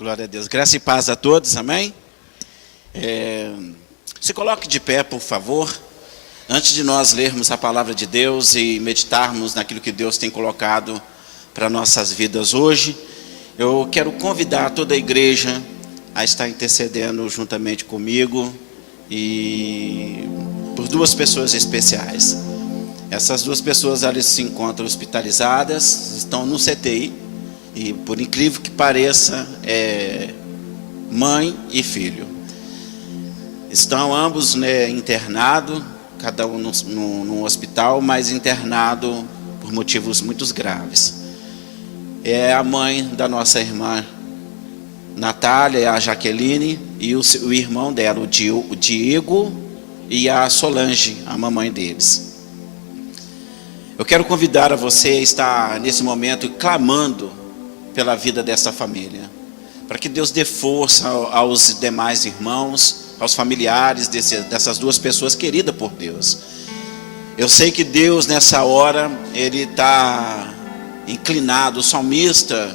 Glória a Deus. Graça e paz a todos, amém? Se coloque de pé, por favor. Antes de nós lermos a palavra de Deus e meditarmos naquilo que Deus tem colocado para nossas vidas hoje, eu quero convidar toda a igreja a estar intercedendo juntamente comigo e por duas pessoas especiais. Essas duas pessoas, elas se encontram hospitalizadas, estão no CTI e, por incrível que pareça, mãe e filho. Estão ambos internados, cada um num hospital, mas internado por motivos muito graves. É a mãe da nossa irmã Natália, a Jaqueline, e o irmão dela, o Diego, e a Solange, a mamãe deles. Eu quero convidar a você a estar nesse momento clamando pela vida dessa família, para que Deus dê força aos demais irmãos, aos familiares dessas duas pessoas queridas por Deus. Eu sei que Deus nessa hora, Ele está inclinado. O salmista,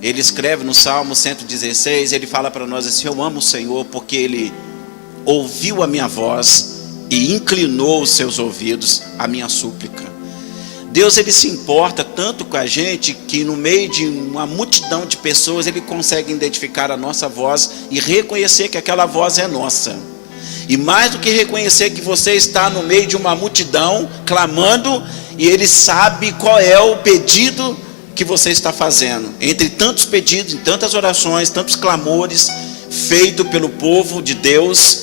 ele escreve no Salmo 116, ele fala para nós assim: eu amo o Senhor porque Ele ouviu a minha voz e inclinou os seus ouvidos à minha súplica. Deus, Ele se importa tanto com a gente que no meio de uma multidão de pessoas Ele consegue identificar a nossa voz e reconhecer que aquela voz é nossa. E mais do que reconhecer que você está no meio de uma multidão clamando, e Ele sabe qual é o pedido que você está fazendo. Entre tantos pedidos, tantas orações, tantos clamores feitos pelo povo de Deus,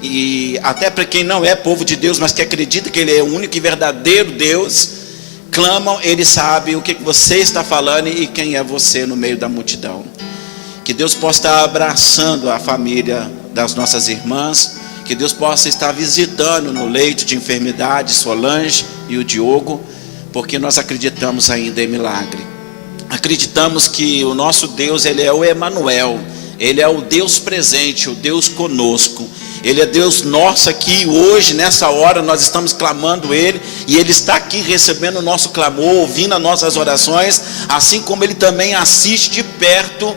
e até para quem não é povo de Deus, mas que acredita que Ele é o único e verdadeiro Deus, clamam, Ele sabe o que você está falando e quem é você no meio da multidão. Que Deus possa estar abraçando a família das nossas irmãs, que Deus possa estar visitando no leito de enfermidade Solange e o Diogo, porque nós acreditamos ainda em milagre. Acreditamos que o nosso Deus, Ele é o Emanuel, Ele é o Deus presente, o Deus conosco. Ele é Deus nosso aqui hoje, nessa hora nós estamos clamando Ele, e Ele está aqui recebendo o nosso clamor, ouvindo as nossas orações, assim como Ele também assiste de perto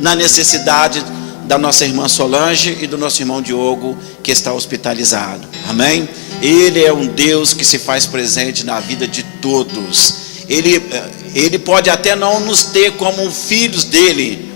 na necessidade da nossa irmã Solange e do nosso irmão Diogo, que está hospitalizado. Amém? Ele é um Deus que se faz presente na vida de todos. Ele pode até não nos ter como filhos dele,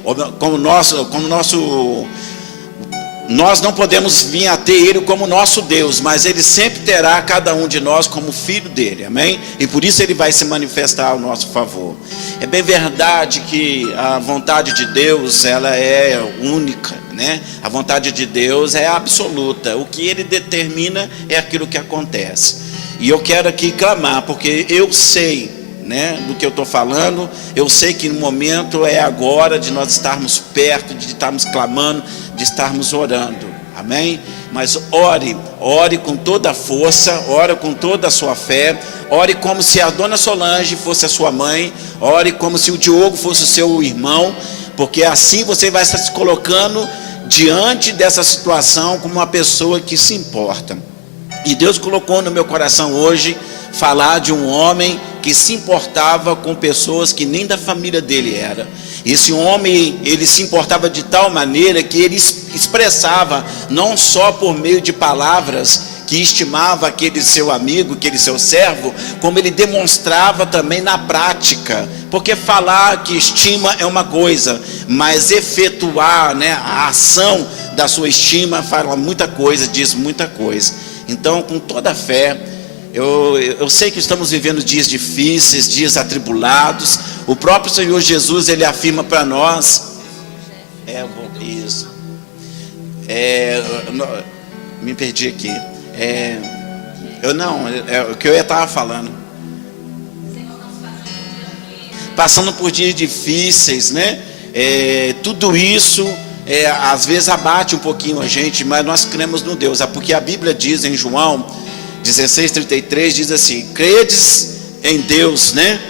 nós não podemos vir a ter Ele como nosso Deus, mas Ele sempre terá cada um de nós como filho dele, amém? E por isso Ele vai se manifestar ao nosso favor. É bem verdade que a vontade de Deus, ela é única, né? A vontade de Deus é absoluta. O que Ele determina é aquilo que acontece. E eu quero aqui clamar, porque eu sei, né, do que eu estou falando. Eu sei que no momento é agora de nós estarmos perto, de estarmos clamando, de estarmos orando, amém? Mas ore com toda a força, ore com toda a sua fé, ore como se a dona Solange fosse a sua mãe, ore como se o Diogo fosse o seu irmão, porque assim você vai estar se colocando diante dessa situação como uma pessoa que se importa. E Deus colocou no meu coração hoje falar de um homem que se importava com pessoas que nem da família dele era. Esse homem, ele se importava de tal maneira que ele expressava, não só por meio de palavras, que estimava aquele seu amigo, aquele seu servo, como ele demonstrava também na prática. Porque falar que estima é uma coisa, mas efetuar, né, a ação da sua estima fala muita coisa, diz muita coisa. Então, com toda a fé, eu sei que estamos vivendo dias difíceis, dias atribulados. O próprio Senhor Jesus, Ele afirma para nós. Me perdi aqui. O que eu estava falando. Passando por dias difíceis, né? Tudo isso às vezes abate um pouquinho a gente, mas nós cremos no Deus. Porque a Bíblia diz em João 16:33, diz assim: credes em Deus, né?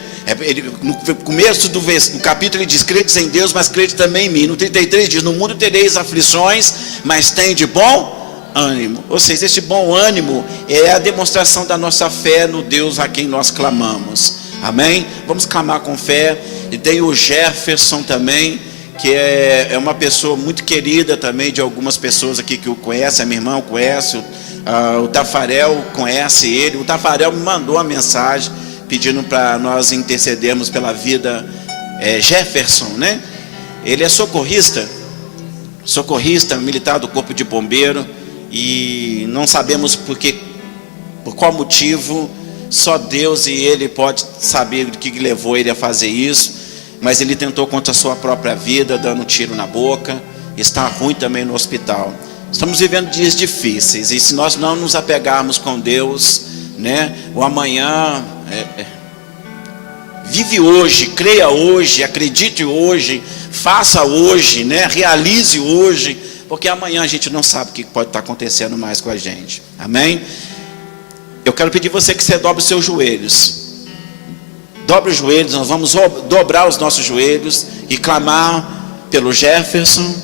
No começo do capítulo ele diz: credes em Deus, mas crede também em mim. No 33 diz: no mundo tereis aflições, mas tem de bom ânimo. Ou seja, esse bom ânimo é a demonstração da nossa fé no Deus a quem nós clamamos. Amém? Vamos clamar com fé. E tem o Jefferson também, que é uma pessoa muito querida também de algumas pessoas aqui que o conhecem. A minha irmã o conhece, o Tafarel conhece ele. O Tafarel me mandou uma mensagem pedindo para nós intercedermos pela vida. Jefferson, né? Ele é socorrista militar do Corpo de Bombeiro, e não sabemos por qual motivo. Só Deus e ele pode saber o que levou ele a fazer isso, mas ele tentou contra a sua própria vida, dando um tiro na boca. Está ruim também no hospital. Estamos vivendo dias difíceis, e se nós não nos apegarmos com Deus, né, o amanhã vive hoje, creia hoje, acredite hoje, faça hoje, né, realize hoje, porque amanhã a gente não sabe o que pode estar acontecendo mais com a gente. Amém? Eu quero pedir você que você dobre os seus joelhos. Dobre os joelhos. Nós vamos dobrar os nossos joelhos e clamar pelo Jefferson,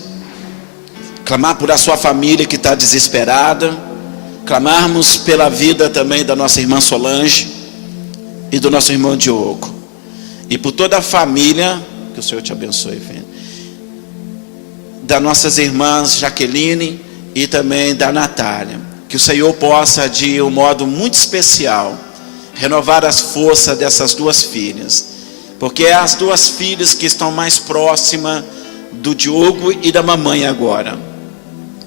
clamar por a sua família que está desesperada, clamarmos pela vida também da nossa irmã Solange e do nosso irmão Diogo, e por toda a família. Que o Senhor te abençoe, filho. Das nossas irmãs Jaqueline e também da Natália. Que o Senhor possa, de um modo muito especial, renovar as forças dessas duas filhas, porque é as duas filhas que estão mais próximas do Diogo e da mamãe agora.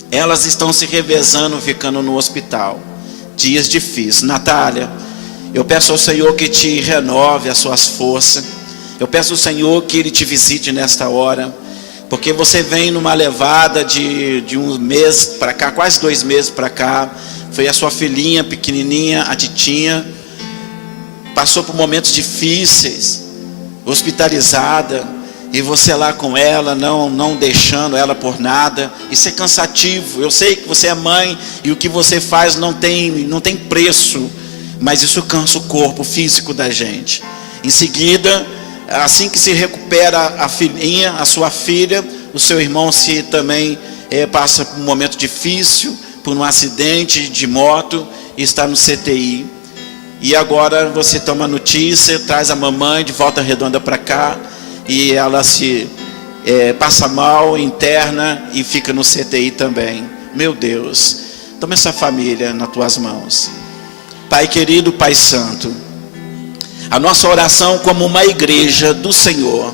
Elas estão se revezando, ficando no hospital. Dias difíceis. Natália, eu peço ao Senhor que te renove as suas forças. Eu peço ao Senhor que Ele te visite nesta hora, porque você vem numa levada de um mês para cá, quase 2 meses para cá. Foi a sua filhinha pequenininha, a Titinha, passou por momentos difíceis, hospitalizada, e você lá com ela, não deixando ela por nada. Isso é cansativo. Eu sei que você é mãe e o que você faz não tem preço, mas isso cansa o corpo físico da gente. Em seguida, assim que se recupera a filhinha, a sua filha, o seu irmão se também passa por um momento difícil, por um acidente de moto, e está no CTI. E agora você toma notícia, traz a mamãe de Volta Redonda para cá, e ela se passa mal, interna e fica no CTI também. Meu Deus, toma essa família nas tuas mãos. Pai querido, Pai santo, a nossa oração como uma igreja do Senhor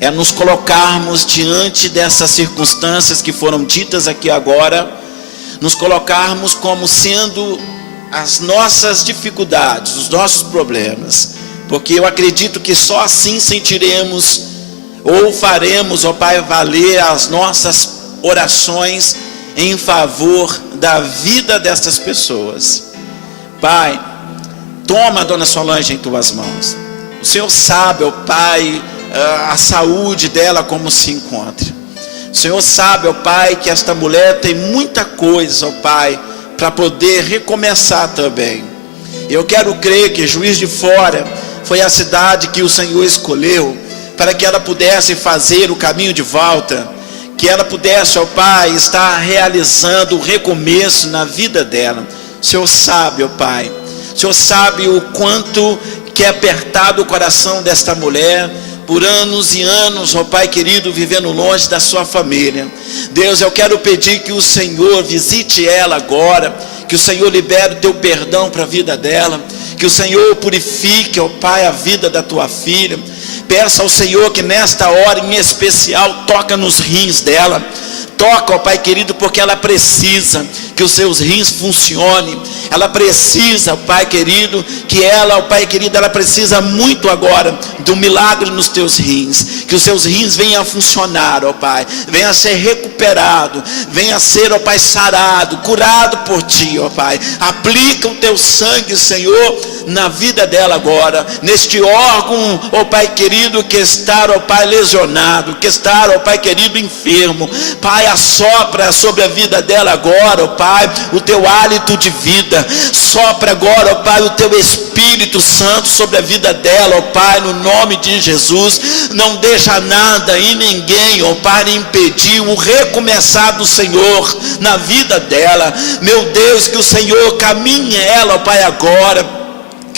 é nos colocarmos diante dessas circunstâncias que foram ditas aqui agora, nos colocarmos como sendo as nossas dificuldades, os nossos problemas, porque eu acredito que só assim sentiremos ou faremos, ó Pai, valer as nossas orações em favor da vida dessas pessoas. Pai, toma a dona Solange em tuas mãos. O Senhor sabe, ó Pai, a saúde dela como se encontra. O Senhor sabe, ó Pai, que esta mulher tem muita coisa, ó Pai, para poder recomeçar também. Eu quero crer que Juiz de Fora foi a cidade que o Senhor escolheu para que ela pudesse fazer o caminho de volta, que ela pudesse, ó Pai, estar realizando o recomeço na vida dela. O Senhor sabe, ó Pai, o Senhor sabe o quanto que é apertado o coração desta mulher, por anos e anos, ó Pai querido, vivendo longe da sua família. Deus, eu quero pedir que o Senhor visite ela agora, que o Senhor libere o teu perdão para a vida dela, que o Senhor purifique, ó Pai, a vida da tua filha. Peça ao Senhor que nesta hora em especial toca nos rins dela. Toca, ó Pai querido, porque ela precisa que os seus rins funcionem. Ela precisa, ó Pai querido, que ela, ó Pai querido, ela precisa muito agora do milagre nos teus rins. Que os seus rins venham a funcionar, ó Pai. Venha a ser recuperado. Venha a ser, ó Pai, sarado, curado por Ti, ó Pai. Aplica o Teu sangue, Senhor, na vida dela agora. Neste órgão, ó Pai querido, que está, ó Pai, lesionado. Que está, ó Pai querido, enfermo. Pai, assopra sobre a vida dela agora, ó Pai, o Teu hálito de vida. Sopra agora, ó Pai, o Teu Espírito Santo sobre a vida dela, ó Pai, no nome de Jesus. Não deixa nada e ninguém, ó Pai, impedir o recomeçar do Senhor na vida dela. Meu Deus, que o Senhor caminhe ela, ó Pai, agora.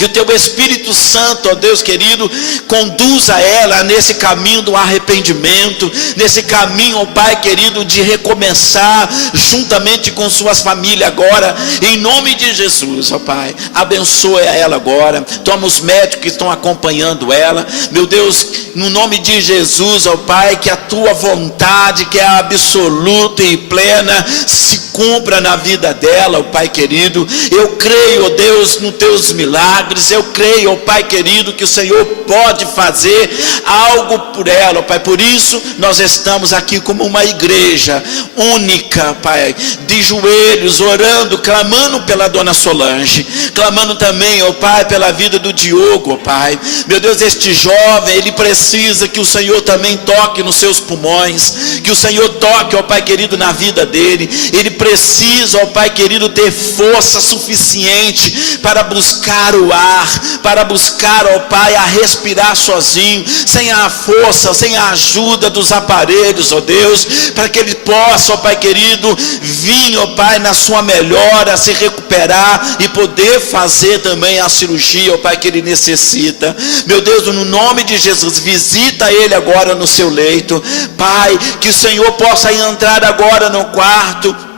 Que o teu Espírito Santo, ó Deus querido, conduza ela nesse caminho do arrependimento, nesse caminho, ó Pai querido, de recomeçar juntamente com suas famílias agora, em nome de Jesus, ó Pai. Abençoa ela agora. Toma os médicos que estão acompanhando ela, meu Deus, no nome de Jesus, ó Pai, que a tua vontade, que é absoluta e plena, se cumpra na vida dela, ó Pai querido. Eu creio, ó Deus, nos teus milagres. Eu creio, ó Pai querido, que o Senhor pode fazer algo por ela, ó Pai. Por isso nós estamos aqui como uma igreja única, Pai, de joelhos, orando, clamando pela dona Solange, clamando também, ó Pai, pela vida do Diogo, ó Pai. Meu Deus, este jovem, ele precisa que o Senhor também toque nos seus pulmões, que o Senhor toque, ó Pai querido, na vida dele. Ele precisa, ó Pai querido, ter força suficiente para buscar o ar, para buscar, ó Pai, a respirar sozinho, sem a força, sem a ajuda dos aparelhos, ó Deus, para que ele possa, ó Pai querido, vir, ó Pai, na sua melhora, se recuperar e poder fazer também a cirurgia, ó Pai, que ele necessita. Meu Deus, no nome de Jesus, visita ele agora no seu leito, Pai, que o Senhor possa entrar agora no quarto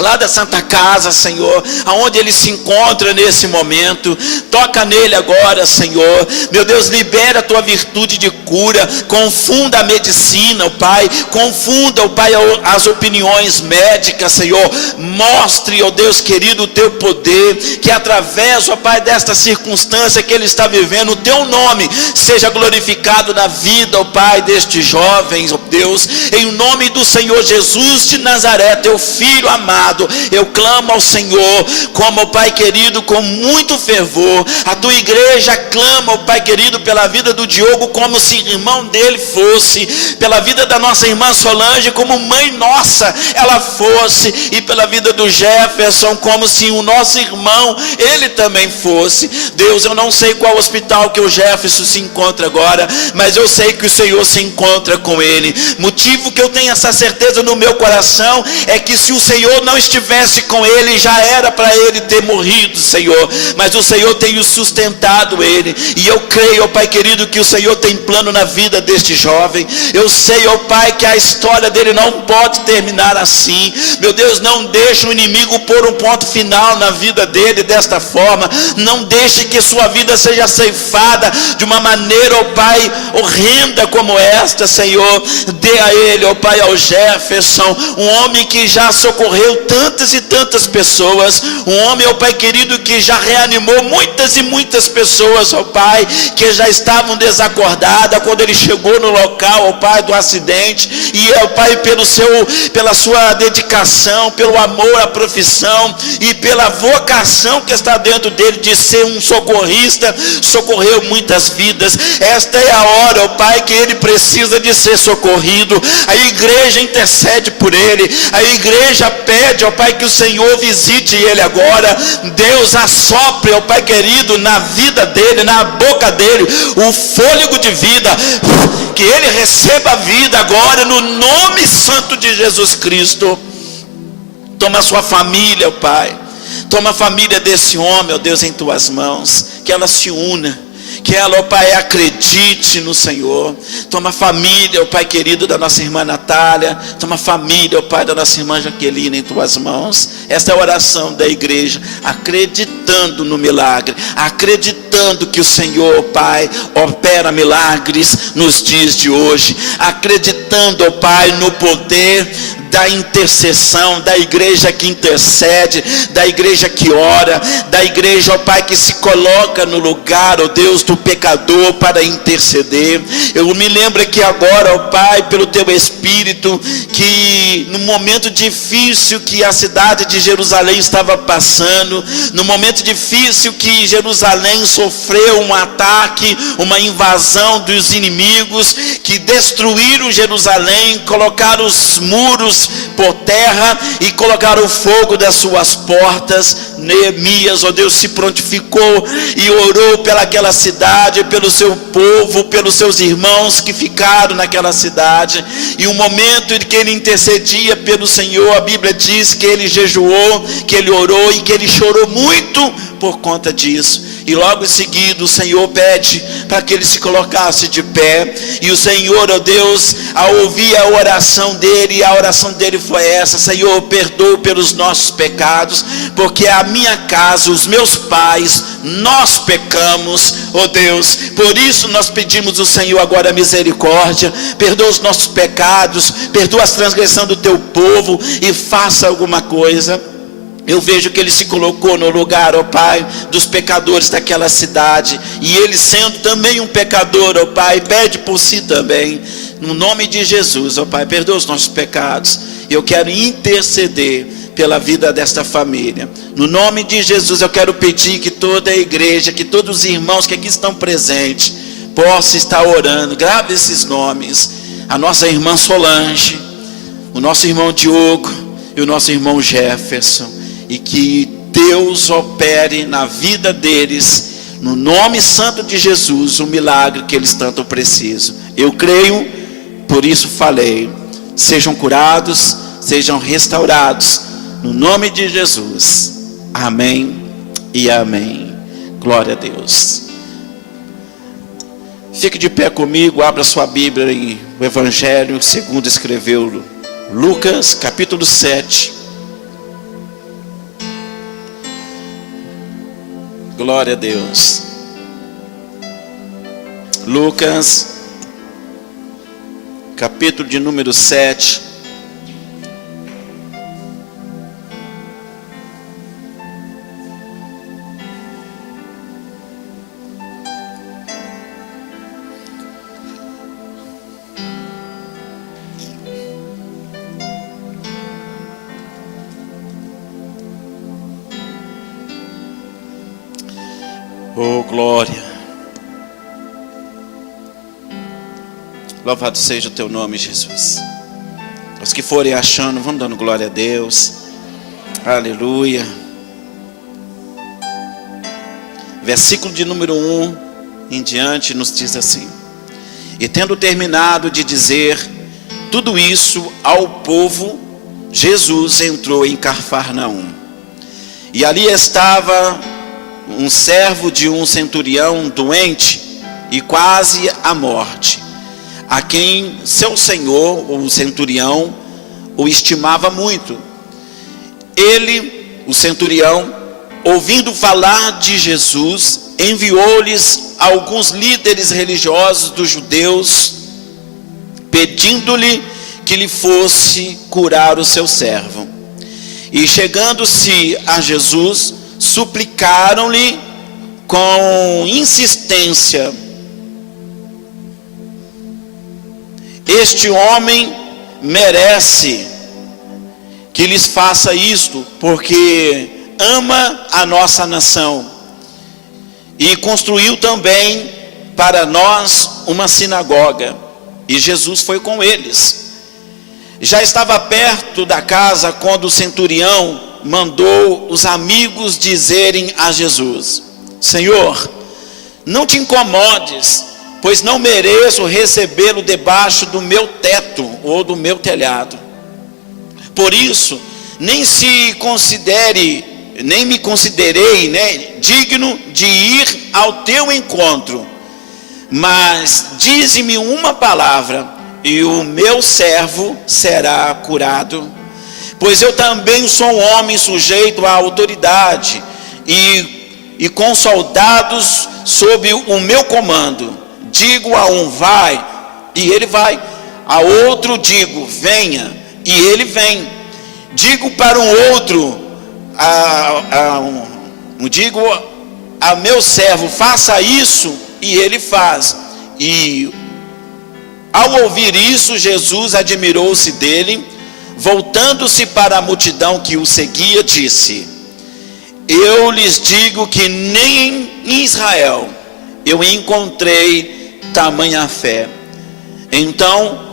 lá da Santa Casa, Senhor, aonde ele se encontra nesse momento. Toca nele agora, Senhor. Meu Deus, libera a tua virtude de cura. Confunda a medicina, ó Pai. Confunda, ó Pai, as opiniões médicas, Senhor. Mostre, ó Deus querido, o teu poder. Que através, ó Pai, desta circunstância que ele está vivendo, o teu nome seja glorificado na vida, ó Pai, destes jovens, ó Deus. Em nome do Senhor Jesus de Nazaré, teu filho amado, eu clamo ao Senhor, como, Pai querido, com muito fervor. A tua igreja clama, Pai querido, pela vida do Diogo, como se irmão dele fosse, pela vida da nossa irmã Solange, como mãe nossa ela fosse, e pela vida do Jefferson, como se o nosso irmão, ele também fosse. Deus, eu não sei qual hospital que o Jefferson se encontra agora, mas eu sei que o Senhor se encontra com ele. Motivo que eu tenho essa certeza no meu coração é que se o Senhor não estivesse com ele, já era para ele ter morrido, Senhor, mas o Senhor tem o sustentado ele, e eu creio, ó Pai querido, que o Senhor tem plano na vida deste jovem. Eu sei, ó Pai, que a história dele não pode terminar assim. Meu Deus, não deixe o inimigo pôr um ponto final na vida dele desta forma. Não deixe que sua vida seja ceifada de uma maneira, ó Pai, horrenda como esta, Senhor. Dê a ele, ó Pai, ao Jefferson, um homem que já socorreu tantas e tantas pessoas, um homem, ó Pai querido, que já reanimou muitas e muitas pessoas, ó Pai, que já estavam desacordadas quando ele chegou no local, ó Pai, do acidente. E, ó Pai, pela sua dedicação, pelo amor à profissão e pela vocação que está dentro dele de ser um socorrista, socorreu muitas vidas. Esta é a hora, ó Pai, que ele precisa de ser socorrido. A igreja intercede por ele, a igreja pede, ó Pai, que o Senhor visite ele agora. Deus, assopre, ó Pai querido, na vida dele, na boca dele, o fôlego de vida, que ele receba a vida agora, no nome santo de Jesus Cristo. Toma a sua família, ó Pai, toma a família desse homem, ó Deus, em tuas mãos, que ela se una, que ela, ó Pai, acredite no Senhor. Toma a família, ó Pai querido, da nossa irmã Natália. Toma a família, ó Pai, da nossa irmã Jaqueline em tuas mãos. Esta é a oração da igreja, acreditando no milagre, acreditando que o Senhor, ó Pai, opera milagres nos dias de hoje, acreditando, ó Pai, no poder da intercessão, da igreja que intercede, da igreja que ora, da igreja, ó Pai, que se coloca no lugar, ó Deus, do pecador para interceder. Eu me lembro que agora, ó Pai, pelo teu Espírito, que no momento difícil que a cidade de Jerusalém estava passando, no momento difícil que Jerusalém sofreu um ataque, uma invasão dos inimigos, que destruíram Jerusalém, colocaram os muros por terra e colocaram o fogo das suas portas. Neemias, ó Deus, se prontificou e orou pelaquela cidade, pelo seu povo, pelos seus irmãos que ficaram naquela cidade. E o momento em que ele intercedia pelo Senhor, a Bíblia diz que ele jejuou, que ele orou e que ele chorou muito por conta disso. E logo em seguida o Senhor pede para que ele se colocasse de pé. E o Senhor, ó Deus, ao ouvir a oração dele, e a oração dele foi essa: Senhor, perdoa pelos nossos pecados, porque a minha casa, os meus pais, nós pecamos, ó Deus. Por isso nós pedimos ao Senhor agora misericórdia. Perdoa os nossos pecados, perdoa as transgressões do teu povo e faça alguma coisa. Eu vejo que ele se colocou no lugar, ó Pai, dos pecadores daquela cidade. E ele, sendo também um pecador, ó Pai, pede por si também. No nome de Jesus, ó Pai, perdoa os nossos pecados. Eu quero interceder pela vida desta família. No nome de Jesus, eu quero pedir que toda a igreja, que todos os irmãos que aqui estão presentes, possam estar orando. Grave esses nomes: a nossa irmã Solange, o nosso irmão Diogo e o nosso irmão Jefferson. E que Deus opere na vida deles, no nome santo de Jesus, o milagre que eles tanto precisam. Eu creio, por isso falei. Sejam curados, sejam restaurados, no nome de Jesus. Amém e amém. Glória a Deus. Fique de pé comigo, abra sua Bíblia em o Evangelho segundo escreveu Lucas, capítulo 7. Glória a Deus. Lucas, capítulo de número 7. Oh, glória. Louvado seja o teu nome, Jesus. Os que forem achando, vão dando glória a Deus. Aleluia. Versículo de número 1 em diante nos diz assim: e tendo terminado de dizer tudo isso ao povo, Jesus entrou em Cafarnaum. E ali estava um servo de um centurião doente e quase à morte, a quem seu senhor, o centurião, o estimava muito. Ele, o centurião, ouvindo falar de Jesus, enviou-lhes alguns líderes religiosos dos judeus, pedindo-lhe que lhe fosse curar o seu servo. E chegando-se a Jesus, suplicaram-lhe com insistência: este homem merece que lhes faça isto, porque ama a nossa nação e construiu também para nós uma sinagoga. E Jesus foi com eles. Já estava perto da casa quando o centurião mandou os amigos dizerem a Jesus: Senhor, não te incomodes, pois não mereço recebê-lo debaixo do meu teto ou do meu telhado. Por isso, nem me considerei, digno de ir ao teu encontro. Mas dize-me uma palavra, e o meu servo será curado. Pois eu também sou um homem sujeito à autoridade, e com soldados sob o meu comando. Digo a um, vai, e ele vai. A outro digo, venha, e ele vem. Digo para um outro, digo a meu servo, faça isso, e ele faz. E ao ouvir isso, Jesus admirou-se dele. Voltando-se para a multidão que o seguia, disse: eu lhes digo que nem em Israel eu encontrei tamanha fé. Então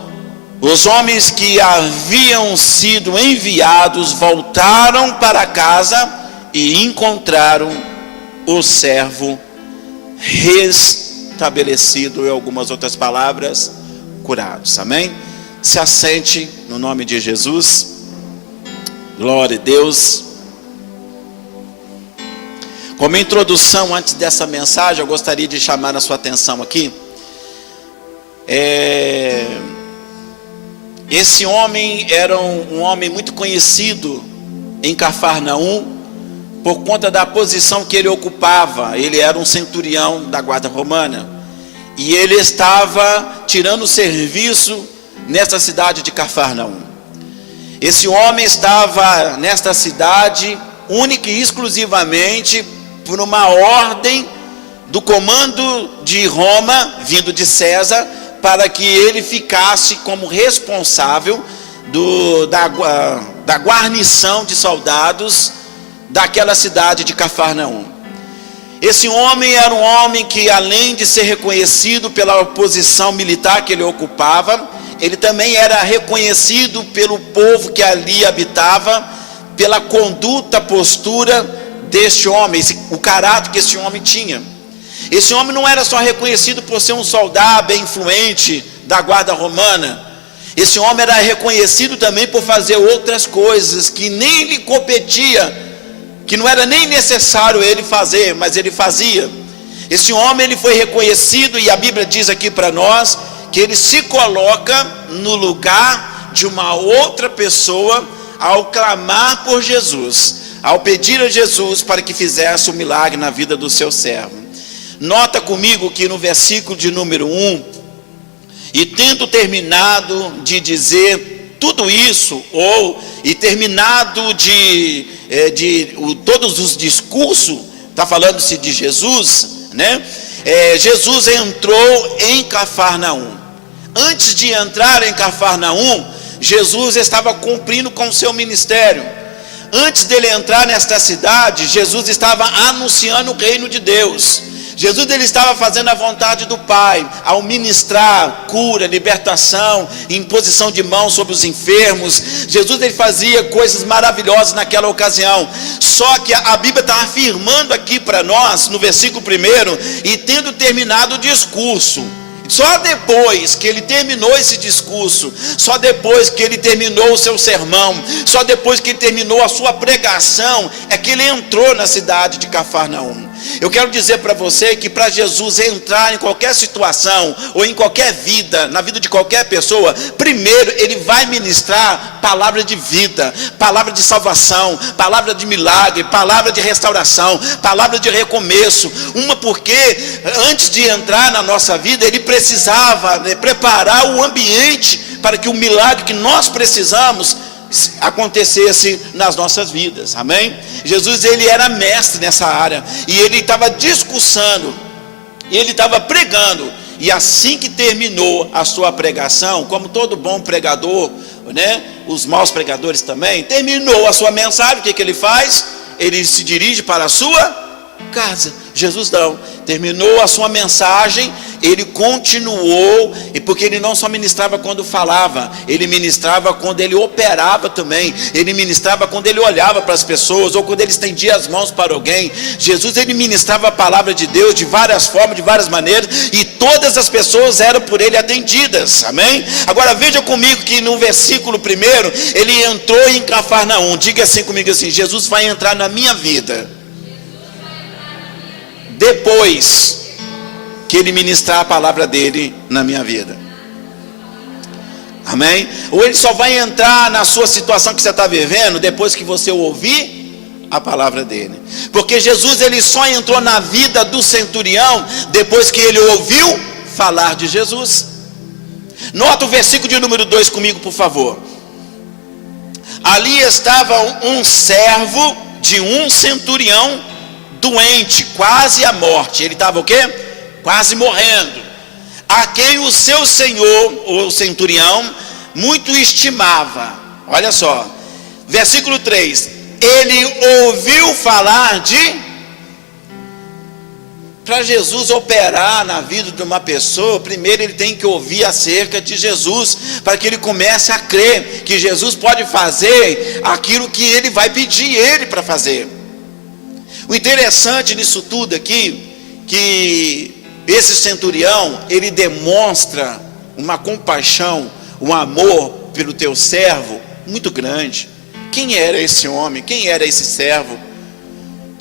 os homens que haviam sido enviados voltaram para casa e encontraram o servo restabelecido, e algumas outras palavras, curados. Amém? Se assente no nome de Jesus. Glória a Deus. Como introdução, antes dessa mensagem, eu gostaria de chamar a sua atenção aqui. Esse homem era um homem muito conhecido em Cafarnaum, por conta da posição que ele ocupava. Ele era um centurião da guarda romana, e ele estava tirando serviço nesta cidade de Cafarnaum. Esse homem estava nesta cidade única e exclusivamente por uma ordem do comando de Roma, vindo de César, para que ele ficasse como responsável da guarnição de soldados daquela cidade de Cafarnaum. Esse homem era um homem que, além de ser reconhecido pela posição militar que ele ocupava, ele também era reconhecido pelo povo que ali habitava, pela conduta, postura deste homem, o caráter que esse homem tinha. Esse homem não era só reconhecido por ser um soldado bem influente da guarda romana. Esse homem era reconhecido também por fazer outras coisas que nem lhe competia, que não era nem necessário ele fazer, mas ele fazia. Esse homem, ele foi reconhecido, e a Bíblia diz aqui para nós que ele se coloca no lugar de uma outra pessoa ao clamar por Jesus, ao pedir a Jesus para que fizesse um milagre na vida do seu servo. Nota comigo que no versículo de número 1, e tendo terminado de dizer tudo isso, e terminado todos os discursos, está falando-se de Jesus, né? Jesus entrou em Cafarnaum. Antes de entrar em Cafarnaum, Jesus estava cumprindo com o seu ministério. Antes dele entrar nesta cidade, Jesus estava anunciando o reino de Deus. Jesus, ele estava fazendo a vontade do Pai, ao ministrar cura, libertação, imposição de mãos sobre os enfermos. Jesus, ele fazia coisas maravilhosas naquela ocasião. Só que a Bíblia está afirmando aqui para nós, no versículo 1, e tendo terminado o discurso. Só depois que ele terminou esse discurso, só depois que ele terminou o seu sermão, só depois que ele terminou a sua pregação, é que ele entrou na cidade de Cafarnaum. Eu quero dizer para você que para Jesus entrar em qualquer situação, ou em qualquer vida, na vida de qualquer pessoa, primeiro ele vai ministrar palavra de vida, palavra de salvação, palavra de milagre, palavra de restauração, palavra de recomeço. Porque antes de entrar na nossa vida, ele precisava preparar o ambiente para que o milagre que nós precisamos acontecesse nas nossas vidas, amém? Jesus, ele era mestre nessa área, e ele estava discursando, e ele estava pregando, e assim que terminou a sua pregação, como todo bom pregador, né, os maus pregadores também, terminou a sua mensagem, o que ele faz? Ele se dirige para a sua casa. Jesus não, terminou a sua mensagem, ele continuou, e porque ele não só ministrava quando falava, ele ministrava quando ele operava também, ele ministrava quando ele olhava para as pessoas, ou quando ele estendia as mãos para alguém. Jesus, ele ministrava a palavra de Deus de várias formas, de várias maneiras, e todas as pessoas eram por ele atendidas, amém? Agora veja comigo que no versículo 1, ele entrou em Cafarnaum. Diga assim comigo assim: Jesus vai entrar na minha vida depois que ele ministrar a palavra dele na minha vida, amém? Ou ele só vai entrar na sua situação que você está vivendo depois que você ouvir a palavra dele. Porque Jesus, ele só entrou na vida do centurião depois que ele ouviu falar de Jesus. Nota o versículo de número 2 comigo, por favor. Ali estava um servo de um centurião doente, quase à morte. Ele estava o quê? Quase morrendo. A quem o seu senhor, o centurião, muito estimava. Olha só, versículo 3. Ele ouviu falar de... Para Jesus operar na vida de uma pessoa, primeiro ele tem que ouvir acerca de Jesus, para que ele comece a crer que Jesus pode fazer aquilo que ele vai pedir ele para fazer. O interessante nisso tudo aqui, que esse centurião, ele demonstra uma compaixão, um amor pelo teu servo muito grande. Quem era esse homem? Quem era esse servo?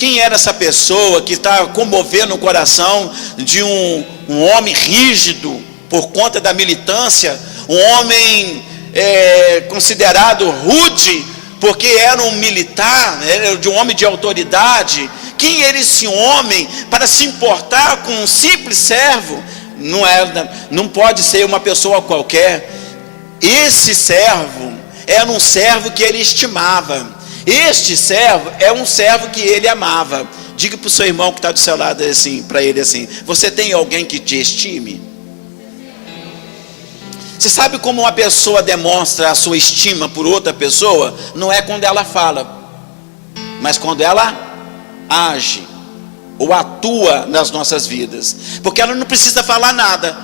Quem era essa pessoa que está comovendo o coração de um homem rígido por conta da militância, um homem considerado rude, porque era um militar, era de um homem de autoridade? Quem era esse homem para se importar com um simples servo? Não pode ser uma pessoa qualquer. Esse servo era um servo que ele estimava. Este servo é um servo que ele amava. Diga para o seu irmão que está do seu lado assim, para ele assim: você tem alguém que te estime? Você sabe como uma pessoa demonstra a sua estima por outra pessoa? Não é quando ela fala, mas quando ela age ou atua nas nossas vidas. Porque ela não precisa falar nada.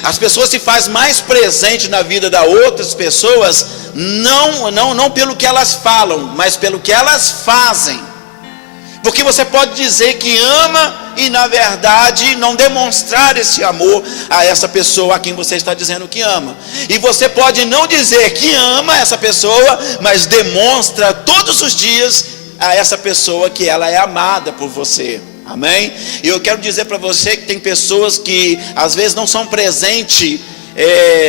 As pessoas se fazem mais presente na vida das outras pessoas, não pelo que elas falam, mas pelo que elas fazem. Porque você pode dizer que ama e na verdade não demonstrar esse amor a essa pessoa a quem você está dizendo que ama. E você pode não dizer que ama essa pessoa, mas demonstra todos os dias a essa pessoa que ela é amada por você. Amém? E eu quero dizer para você que tem pessoas que às vezes não são presentes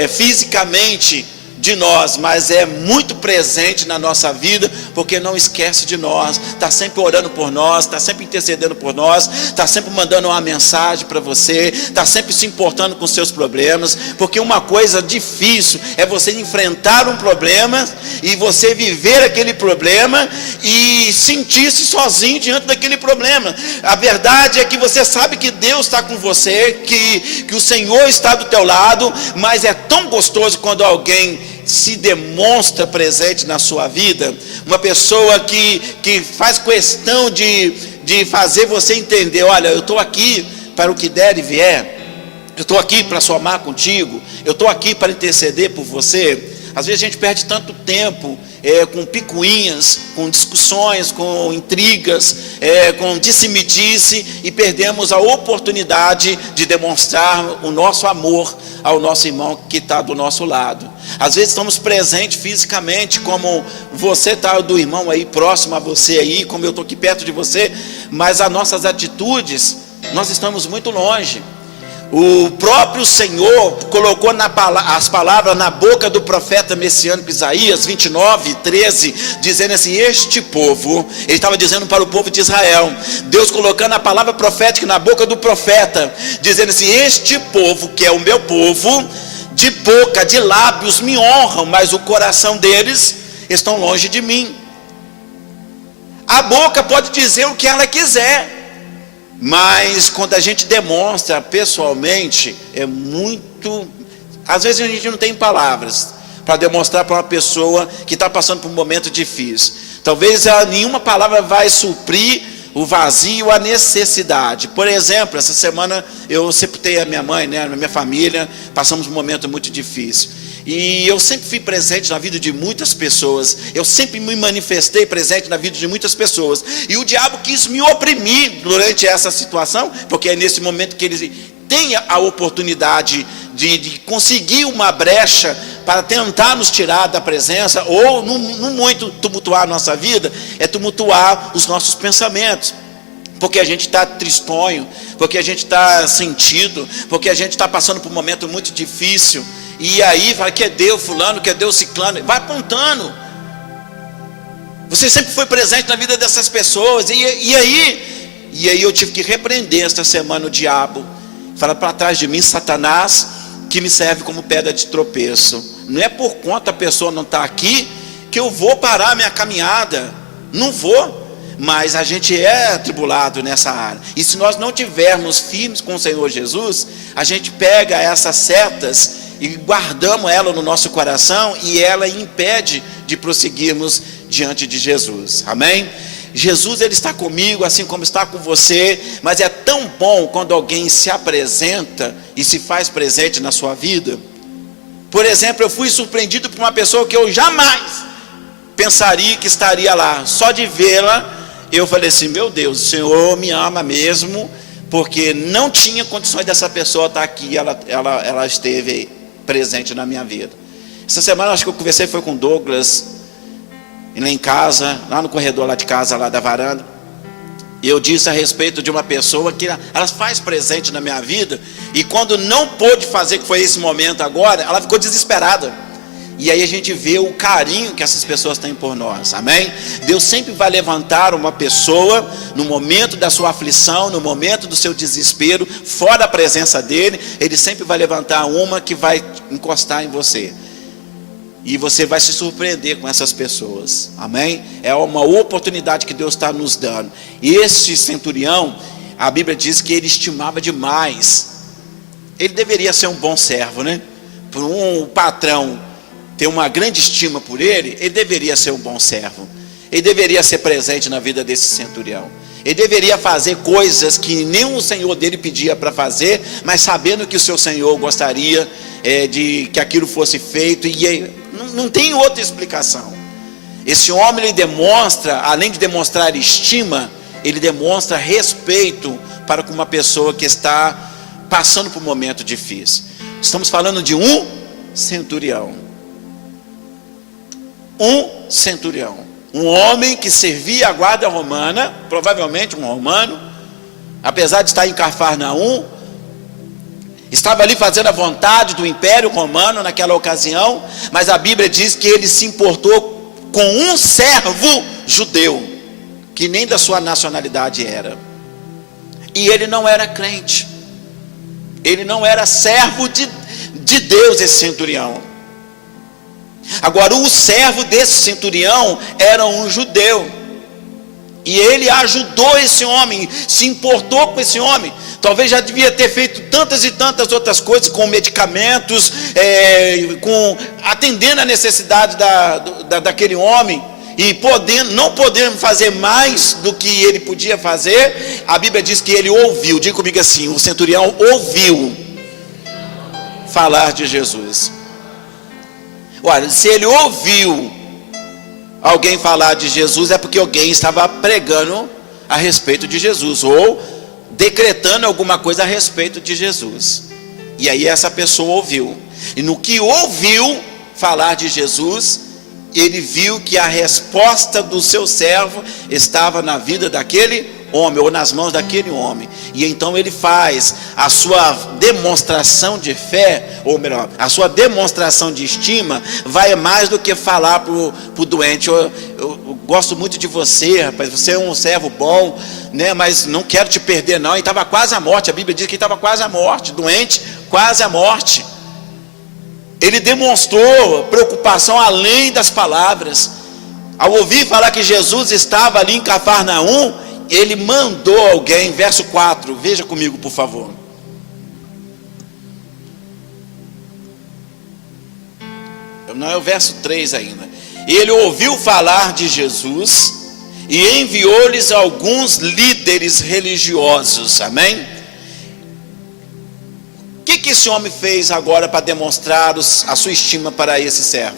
fisicamente de nós, mas é muito presente na nossa vida, porque não esquece de nós, está sempre orando por nós, está sempre intercedendo por nós, está sempre mandando uma mensagem para você, está sempre se importando com seus problemas. Porque uma coisa difícil é você enfrentar um problema e você viver aquele problema e sentir-se sozinho diante daquele problema. A verdade é que você sabe que Deus está com você, que o Senhor está do teu lado, mas é tão gostoso quando alguém se demonstra presente na sua vida, uma pessoa que faz questão de fazer você entender: olha, eu estou aqui para o que der e vier, eu estou aqui para somar contigo, eu estou aqui para interceder por você. Às vezes a gente perde tanto tempo com picuinhas, com discussões, com intrigas, com disse-me-disse, e perdemos a oportunidade de demonstrar o nosso amor ao nosso irmão que está do nosso lado. Às vezes estamos presentes fisicamente, como você está do irmão aí próximo a você aí, como eu estou aqui perto de você, mas as nossas atitudes, nós estamos muito longe. O próprio Senhor colocou as palavras na boca do profeta messiânico Isaías 29:13, dizendo assim: este povo, ele estava dizendo para o povo de Israel, Deus colocando a palavra profética na boca do profeta, dizendo assim: este povo, que é o meu povo, de boca, de lábios me honram, mas o coração deles estão longe de mim. A boca pode dizer o que ela quiser, mas quando a gente demonstra pessoalmente, às vezes a gente não tem palavras para demonstrar para uma pessoa que está passando por um momento difícil. Talvez nenhuma palavra vai suprir o vazio, a necessidade. Por exemplo, essa semana eu sepultei a minha mãe, né, a minha família, passamos um momento muito difícil. E eu sempre fui presente na vida de muitas pessoas, eu sempre me manifestei presente na vida de muitas pessoas, e o diabo quis me oprimir durante essa situação, porque é nesse momento que ele tem a oportunidade de conseguir uma brecha para tentar nos tirar da presença, ou não muito tumultuar a nossa vida, é tumultuar os nossos pensamentos. Porque a gente está tristonho, porque a gente está sentido, porque a gente está passando por um momento muito difícil. E aí vai, que deu fulano, que deu ciclano, vai apontando. Você sempre foi presente na vida dessas pessoas. E aí eu tive que repreender esta semana o diabo. Fala para trás de mim, Satanás, que me serve como pedra de tropeço. Não é por conta a pessoa não estar aqui que eu vou parar a minha caminhada. Não vou. Mas a gente é atribulado nessa área. E se nós não tivermos firmes com o Senhor Jesus, a gente pega essas setas e guardamos ela no nosso coração, e ela impede de prosseguirmos diante de Jesus. Amém? Jesus, ele está comigo, assim como está com você. Mas é tão bom quando alguém se apresenta e se faz presente na sua vida. Por exemplo, eu fui surpreendido por uma pessoa que eu jamais pensaria que estaria lá. Só de vê-la, eu falei assim: meu Deus, o Senhor me ama mesmo, porque não tinha condições dessa pessoa estar aqui. Ela esteve presente na minha vida. Essa semana acho que eu conversei foi com o Douglas, lá em casa, lá no corredor lá de casa, lá da varanda. Eu disse a respeito de uma pessoa que ela faz presente na minha vida, e quando não pôde fazer, que foi esse momento agora, ela ficou desesperada. E aí a gente vê o carinho que essas pessoas têm por nós, amém? Deus sempre vai levantar uma pessoa no momento da sua aflição, no momento do seu desespero, fora a presença dele. Ele sempre vai levantar uma que vai encostar em você, e você vai se surpreender com essas pessoas, amém? É uma oportunidade que Deus está nos dando. E este centurião, a Bíblia diz que ele estimava demais. Ele deveria ser um bom servo, né? Por um patrão ter uma grande estima por ele, ele deveria ser um bom servo. Ele deveria ser presente na vida desse centurião. Ele deveria fazer coisas que nem o Senhor dele pedia para fazer, mas sabendo que o seu Senhor gostaria de que aquilo fosse feito. E não tem outra explicação. Esse homem, ele demonstra, além de demonstrar estima, ele demonstra respeito para com uma pessoa que está passando por um momento difícil. Estamos falando de um centurião. Um centurião, um homem que servia a guarda romana, provavelmente um romano, apesar de estar em Cafarnaum, estava ali fazendo a vontade do Império Romano naquela ocasião, mas a Bíblia diz que ele se importou com um servo judeu, que nem da sua nacionalidade era, e ele não era crente, ele não era servo de Deus, esse centurião. Agora, o servo desse centurião era um judeu, e ele ajudou esse homem, se importou com esse homem. Talvez já devia ter feito tantas e tantas outras coisas, com medicamentos, atendendo a necessidade daquele homem, e não podendo fazer mais do que ele podia fazer. A Bíblia diz que ele ouviu, diga comigo assim, o centurião ouviu falar de Jesus. Olha, se ele ouviu alguém falar de Jesus, é porque alguém estava pregando a respeito de Jesus, ou decretando alguma coisa a respeito de Jesus. E aí essa pessoa ouviu, e no que ouviu falar de Jesus, ele viu que a resposta do seu servo estava na vida daquele homem, ou nas mãos daquele homem. E então ele faz a sua demonstração de fé, ou melhor, a sua demonstração de estima, vai mais do que falar para o doente: eu gosto muito de você, rapaz, você é um servo bom, né? Mas não quero te perder não. E estava quase à morte, a Bíblia diz que estava quase à morte, doente, quase à morte. Ele demonstrou preocupação além das palavras. Ao ouvir falar que Jesus estava ali em Cafarnaum, ele mandou alguém, verso 4, veja comigo por favor. Não é o verso 3 ainda. Ele ouviu falar de Jesus e enviou-lhes alguns líderes religiosos, amém? O que esse homem fez agora para demonstrar a sua estima para esse servo?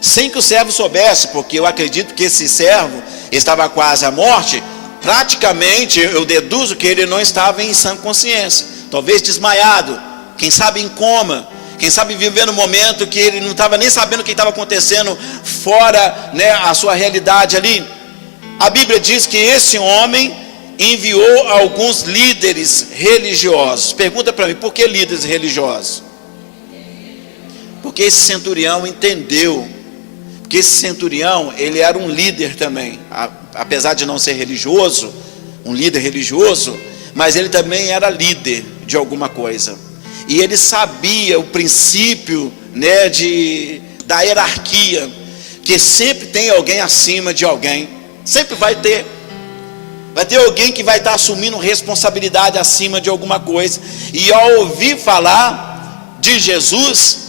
Sem que o servo soubesse, porque eu acredito que esse servo estava quase à morte. Praticamente eu deduzo que ele não estava em sã consciência, talvez desmaiado, quem sabe em coma, quem sabe vivendo um momento que ele não estava nem sabendo o que estava acontecendo fora, né, a sua realidade ali. A Bíblia diz que esse homem enviou alguns líderes religiosos. Pergunta para mim, por que líderes religiosos? Porque esse centurião entendeu, porque esse centurião, ele era um líder também, apesar de não ser religioso, um líder religioso, mas ele também era líder de alguma coisa, e ele sabia o princípio, né, da hierarquia, que sempre tem alguém acima de alguém, sempre vai ter alguém que vai estar assumindo responsabilidade acima de alguma coisa. E ao ouvir falar de Jesus,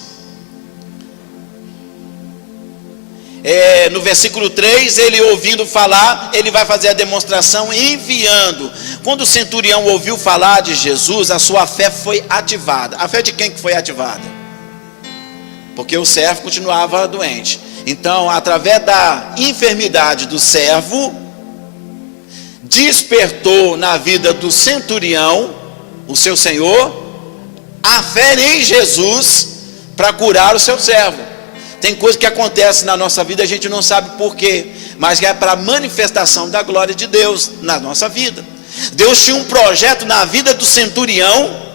no versículo 3, ele ouvindo falar, ele vai fazer a demonstração enviando. Quando o centurião ouviu falar de Jesus, a sua fé foi ativada. A fé de quem que foi ativada? Porque o servo continuava doente. Então, através da enfermidade do servo, despertou na vida do centurião, o seu senhor, a fé em Jesus para curar o seu servo. Tem coisa que acontece na nossa vida, a gente não sabe por quê, mas é para a manifestação da glória de Deus na nossa vida. Deus tinha um projeto na vida do centurião,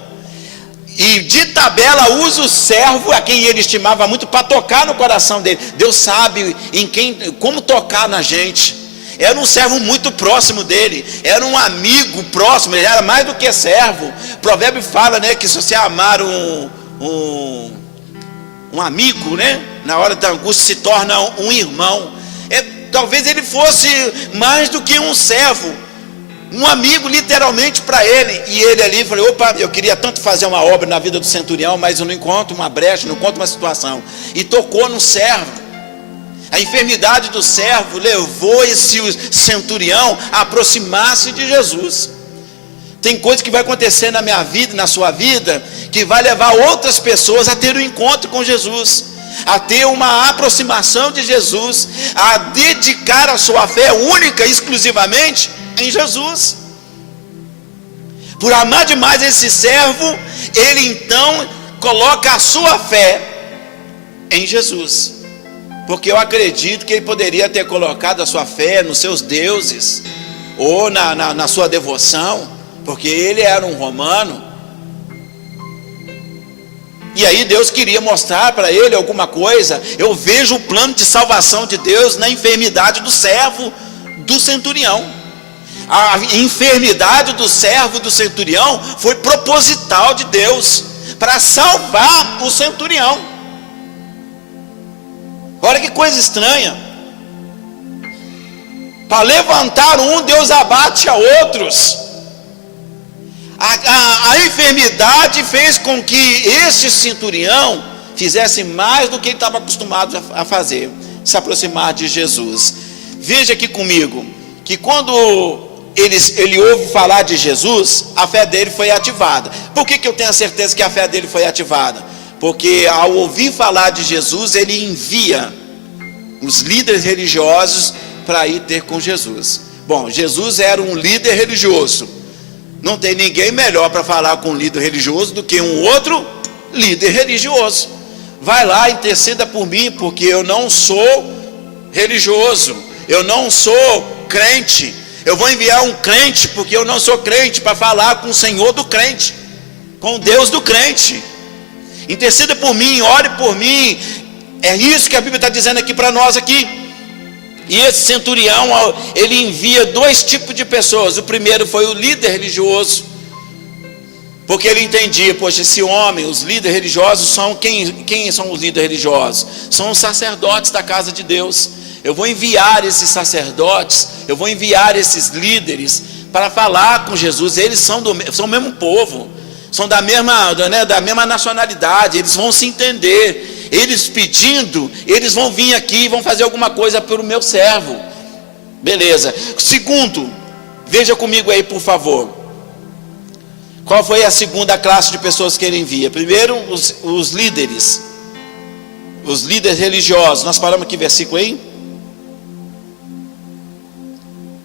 e de tabela usa o servo, a quem ele estimava muito, para tocar no coração dele. Deus sabe como tocar na gente. Era um servo muito próximo dele, era um amigo próximo, ele era mais do que servo. O provérbio fala, né, que se você amar um amigo, né, na hora da angústia se torna um irmão. Talvez ele fosse mais do que um servo, um amigo literalmente para ele. E ele ali falou: opa, eu queria tanto fazer uma obra na vida do centurião, mas eu não encontro uma brecha, não encontro uma situação. E tocou no servo. A enfermidade do servo levou esse centurião a aproximar-se de Jesus. Tem coisa que vai acontecer na minha vida, na sua vida, que vai levar outras pessoas a ter um encontro com Jesus, a ter uma aproximação de Jesus, a dedicar a sua fé única, exclusivamente em Jesus. Por amar demais esse servo, ele então coloca a sua fé em Jesus, porque eu acredito que ele poderia ter colocado a sua fé nos seus deuses, ou na sua devoção, porque ele era um romano. E aí Deus queria mostrar para ele alguma coisa. Eu vejo o plano de salvação de Deus na enfermidade do servo do centurião. A enfermidade do servo do centurião foi proposital de Deus para salvar o centurião. Olha que coisa estranha. Para levantar um, Deus abate a outros. A enfermidade fez com que este centurião fizesse mais do que ele estava acostumado a fazer, se aproximar de Jesus. Veja aqui comigo, que quando ele ouve falar de Jesus, a fé dele foi ativada. Por que eu tenho a certeza que a fé dele foi ativada? Porque ao ouvir falar de Jesus, ele envia os líderes religiosos para ir ter com Jesus. Bom, Jesus era um líder religioso. Não tem ninguém melhor para falar com um líder religioso do que um outro líder religioso. Vai lá, interceda por mim, porque eu não sou religioso, eu não sou crente. Eu vou enviar um crente, porque eu não sou crente, para falar com o Senhor do crente, com o Deus do crente. Interceda por mim, ore por mim. É isso que a Bíblia está dizendo aqui para nós aqui. E esse centurião, ele envia dois tipos de pessoas. O primeiro foi o líder religioso, porque ele entendia: poxa, esse homem, os líderes religiosos são quem são os líderes religiosos? São os sacerdotes da casa de Deus. Eu vou enviar esses sacerdotes, eu vou enviar esses líderes para falar com Jesus. Eles são o mesmo povo, são da mesma nacionalidade, eles vão se entender. Eles pedindo, eles vão vir aqui e vão fazer alguma coisa pelo meu servo. Beleza. Segundo, veja comigo aí, por favor. Qual foi a segunda classe de pessoas que ele envia? Primeiro, os líderes. Os líderes religiosos. Nós paramos aqui, versículo aí.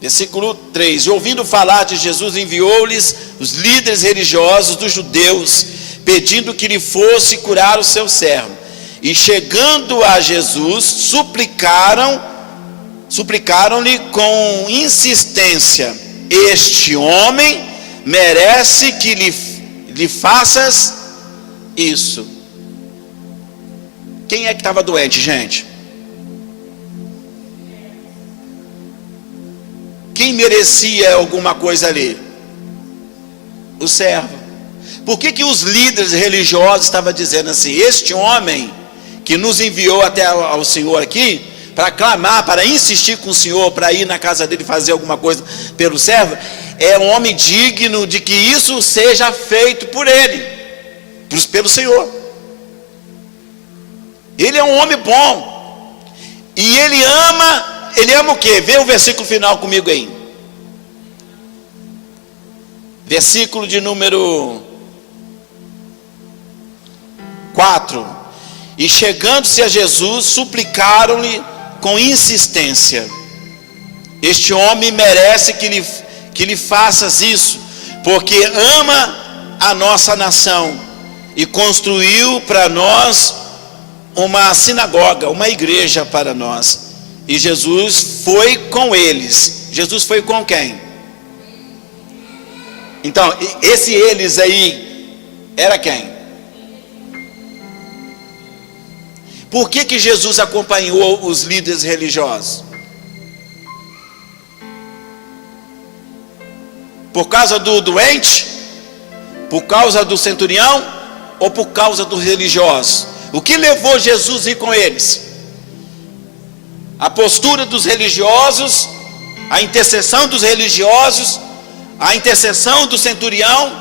Versículo 3. E ouvindo falar de Jesus, enviou-lhes os líderes religiosos dos judeus, pedindo que lhe fosse curar o seu servo. E chegando a Jesus, suplicaram-lhe com insistência: este homem merece que lhe faças isso. Quem é que estava doente, gente? Quem merecia alguma coisa ali? O servo. Por que os líderes religiosos estavam dizendo assim: este homem que nos enviou até ao Senhor aqui, para clamar, para insistir com o Senhor, para ir na casa dele fazer alguma coisa pelo servo, é um homem digno de que isso seja feito por ele, pelo Senhor. Ele é um homem bom, e ele ama o quê? Vê o versículo final comigo aí, versículo de número 4. E chegando-se a Jesus, suplicaram-lhe com insistência: este homem merece que lhe faças isso, porque ama a nossa nação e construiu para nós uma sinagoga, uma igreja para nós. E Jesus foi com eles. Jesus foi com quem? Então, esse eles aí era quem? Por que Jesus acompanhou os líderes religiosos? Por causa do doente? Por causa do centurião? Ou por causa dos religiosos? O que levou Jesus a ir com eles? A postura dos religiosos, a intercessão dos religiosos, a intercessão do centurião,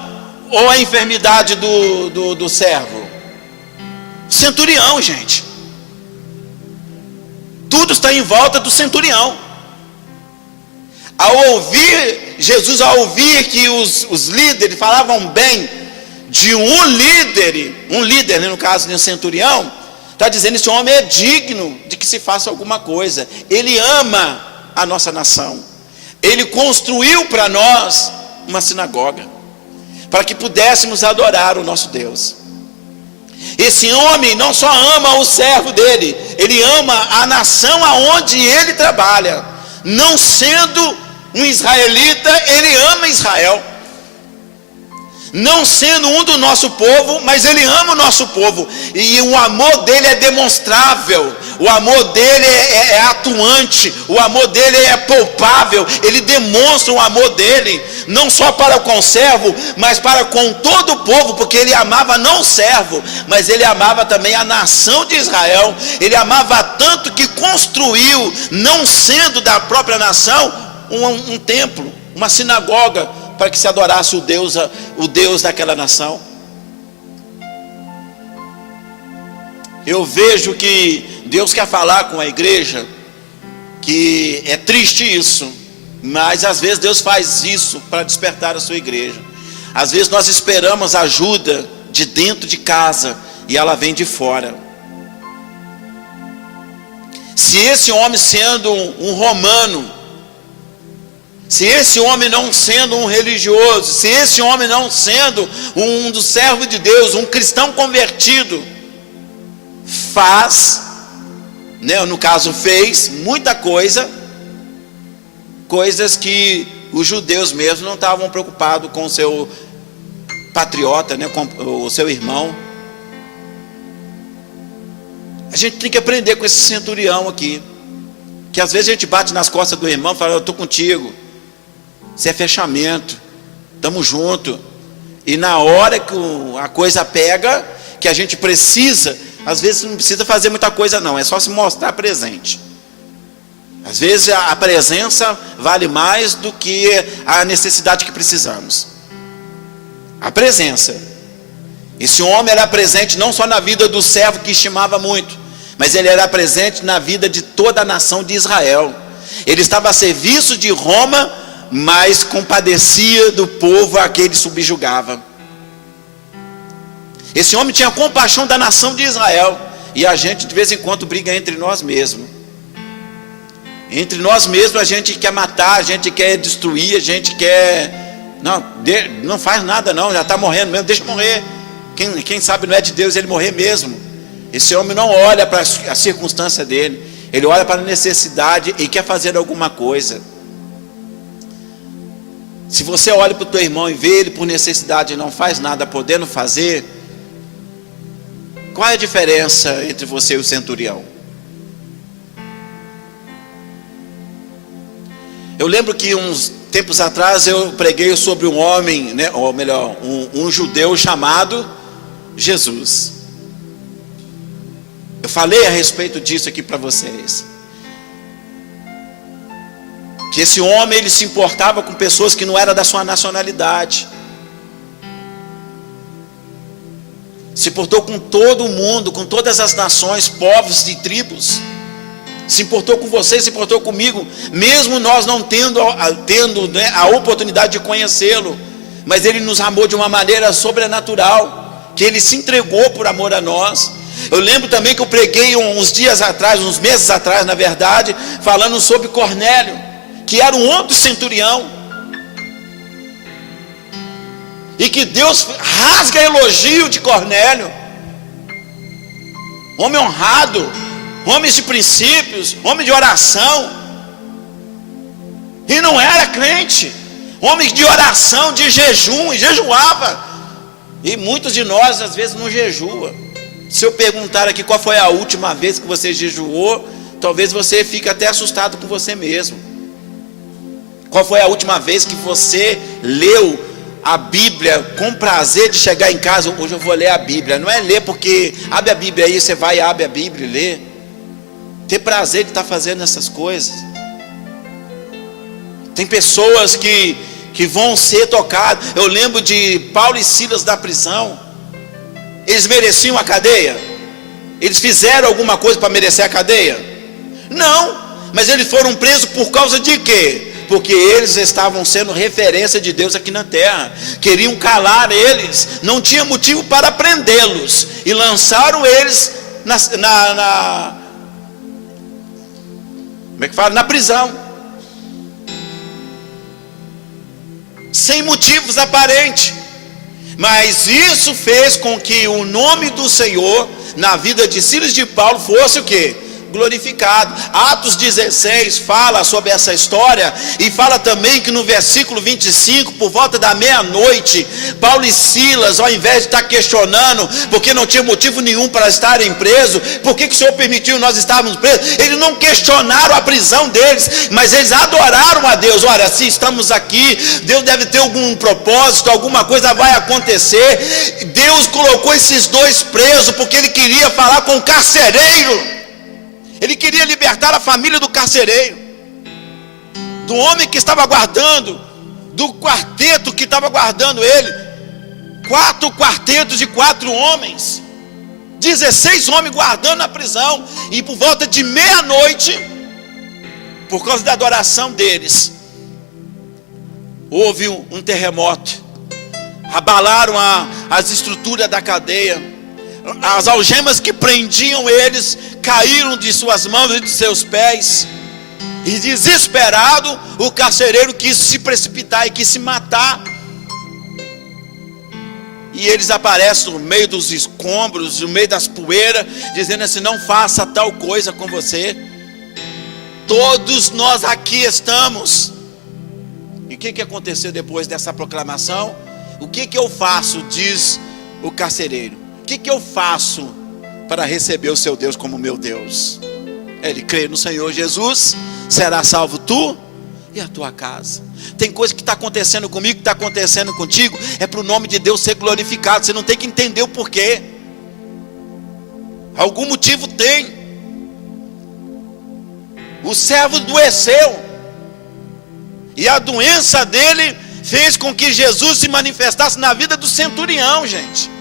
ou a enfermidade do servo? Centurião, gente. Tudo está em volta do centurião. Jesus, ao ouvir que os líderes falavam bem de um líder, no caso de um centurião, está dizendo: esse homem é digno de que se faça alguma coisa. Ele ama a nossa nação. Ele construiu para nós uma sinagoga, para que pudéssemos adorar o nosso Deus. Esse homem não só ama o servo dele, ele ama a nação aonde ele trabalha. Não sendo um israelita, ele ama Israel. Não sendo um do nosso povo, mas ele ama o nosso povo. E o amor dele é demonstrável. O amor dele é atuante. O amor dele é palpável. Ele demonstra o amor dele, não só para com o servo, mas para com todo o povo. Porque ele amava não o servo, mas ele amava também a nação de Israel. Ele amava tanto que construiu, não sendo da própria nação, um templo, uma sinagoga, para que se adorasse o Deus daquela nação. Eu vejo que Deus quer falar com a igreja, que é triste isso, mas às vezes Deus faz isso para despertar a sua igreja. Às vezes nós esperamos ajuda de dentro de casa e ela vem de fora. Se esse homem, sendo um romano, se esse homem não sendo um religioso, se esse homem não sendo um dos servos de Deus, um cristão convertido, no caso fez muita coisas que os judeus mesmo não estavam preocupados com o seu patriota, com o seu irmão. A gente tem que aprender com esse centurião aqui, que às vezes a gente bate nas costas do irmão e fala: eu estou contigo, isso é fechamento, estamos juntos. E na hora que a coisa pega, que a gente precisa, às vezes não precisa fazer muita coisa não, é só se mostrar presente. Às vezes a presença vale mais do que a necessidade que precisamos. A presença. Esse homem era presente não só na vida do servo que estimava muito, mas ele era presente na vida de toda a nação de Israel. Ele estava a serviço de Roma, mas compadecia do povo a que ele subjugava. Esse homem tinha compaixão da nação de Israel. E a gente de vez em quando briga entre nós mesmos. Entre nós mesmos a gente quer matar, a gente quer destruir, a gente quer... Não faz nada não, já está morrendo mesmo, deixa morrer. Quem sabe não é de Deus ele morrer mesmo. Esse homem não olha para a circunstância dele, ele olha para a necessidade e quer fazer alguma coisa. Se você olha para o teu irmão e vê ele por necessidade e não faz nada podendo fazer, qual é a diferença entre você e o centurião? Eu lembro que uns tempos atrás eu preguei sobre um homem, ou melhor, um judeu chamado Jesus. Eu falei a respeito disso aqui para vocês. Que esse homem, ele se importava com pessoas que não eram da sua nacionalidade. Se importou com todo mundo, com todas as nações, povos e tribos. Se importou com você, se importou comigo, mesmo nós não tendo a oportunidade de conhecê-lo. Mas ele nos amou de uma maneira sobrenatural, que ele se entregou por amor a nós. Eu lembro também que eu preguei uns meses atrás, na verdade, falando sobre Cornélio, que era um outro centurião, e que Deus rasga elogio de Cornélio. homem honrado, homem de princípios, homem de oração, e não era crente, homem de oração, de jejum, e jejuava. E muitos de nós às vezes não jejua. Se eu perguntar aqui qual foi a última vez que você jejuou, talvez você fique até assustado com você mesmo. Qual foi a última vez que você leu a Bíblia com prazer de chegar em casa? Hoje eu vou ler a Bíblia. Não é ler porque abre a Bíblia aí, você vai e abre a Bíblia e lê. Ter prazer de estar fazendo essas coisas. Tem pessoas que vão ser tocadas. Eu lembro de Paulo e Silas da prisão. Eles mereciam a cadeia? Eles fizeram alguma coisa para merecer a cadeia? Não, mas eles foram presos por causa de quê? Porque eles estavam sendo referência de Deus aqui na terra. Queriam calar eles, não tinha motivo para prendê-los, e lançaram eles na prisão, sem motivos aparentes. Mas isso fez com que o nome do Senhor na vida de Silas e de Paulo fosse o quê? Glorificado. Atos 16 fala sobre essa história, e fala também que no versículo 25, por volta da meia-noite, Paulo e Silas, ao invés de estar questionando porque não tinha motivo nenhum para estarem presos, por que o Senhor permitiu nós estarmos presos, eles não questionaram a prisão deles, mas eles adoraram a Deus. Olha, se estamos aqui, Deus deve ter algum propósito, alguma coisa vai acontecer. Deus colocou esses dois presos porque Ele queria falar com o carcereiro. Ele queria libertar a família do carcereiro, do homem que estava guardando, do quarteto que estava guardando ele. 4 quartetos de 4 homens, 16 homens guardando na prisão. E por volta de meia-noite, por causa da adoração deles, houve um terremoto. Abalaram as estruturas da cadeia. As algemas que prendiam eles caíram de suas mãos e de seus pés. E desesperado, o carcereiro quis se precipitar e quis se matar. E eles aparecem no meio dos escombros, no meio das poeiras, dizendo assim: não faça tal coisa com você. Todos nós aqui estamos. E o que aconteceu depois dessa proclamação? O que eu faço, diz o carcereiro. O que eu faço para receber o seu Deus como meu Deus? Ele crê no Senhor Jesus, será salvo tu e a tua casa. Tem coisa que está acontecendo comigo, que está acontecendo contigo, é para o nome de Deus ser glorificado. Você não tem que entender o porquê. Algum motivo tem. O servo adoeceu, e a doença dele fez com que Jesus se manifestasse na vida do centurião, gente.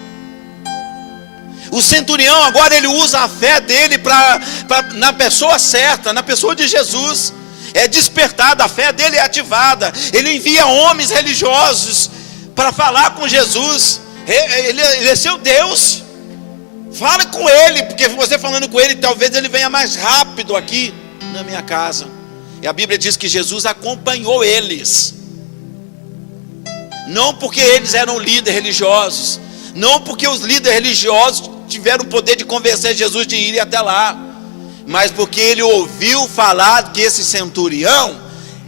O centurião agora ele usa a fé dele na pessoa certa, na pessoa de Jesus. É despertada, a fé dele é ativada. Ele envia homens religiosos para falar com Jesus. Ele é seu Deus. Fala com ele, porque você falando com ele, talvez ele venha mais rápido aqui na minha casa. E a Bíblia diz que Jesus acompanhou eles. Não porque eles eram líderes religiosos, não porque os líderes religiosos tiveram o poder de convencer Jesus de ir até lá, mas porque ele ouviu falar que esse centurião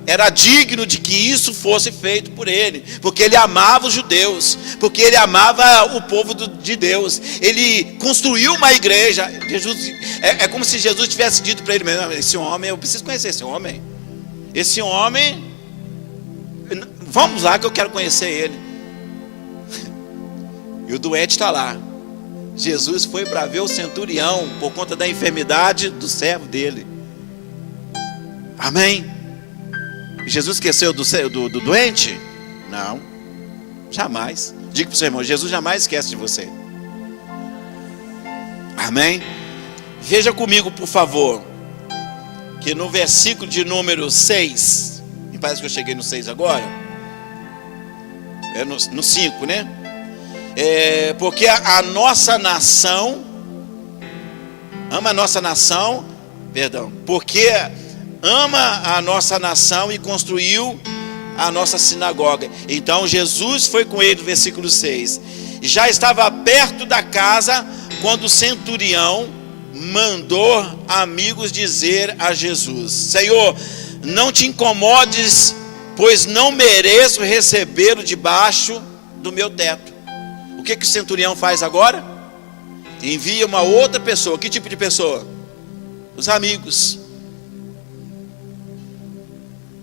era digno de que isso fosse feito por ele, porque ele amava os judeus, porque ele amava o povo de Deus. Ele construiu uma igreja. Jesus, é como se Jesus tivesse dito para ele mesmo: esse homem, eu preciso conhecer esse homem, vamos lá que eu quero conhecer ele. E o doente está lá. Jesus foi para ver o centurião por conta da enfermidade do servo dele. Amém? Jesus esqueceu do doente? Não, jamais. Diga para o seu irmão: Jesus jamais esquece de você. Amém? Veja comigo, por favor, que no versículo de número 6, me parece que eu cheguei no 6 agora, é no 5, né? Porque a nossa nação ama a nossa nação, porque ama a nossa nação e construiu a nossa sinagoga. Então Jesus foi com ele, no versículo 6. Já estava perto da casa quando o centurião mandou amigos dizer a Jesus: Senhor, não te incomodes, pois não mereço recebê-lo debaixo do meu teto. O que o centurião faz agora? Envia uma outra pessoa. Que tipo de pessoa? Os amigos.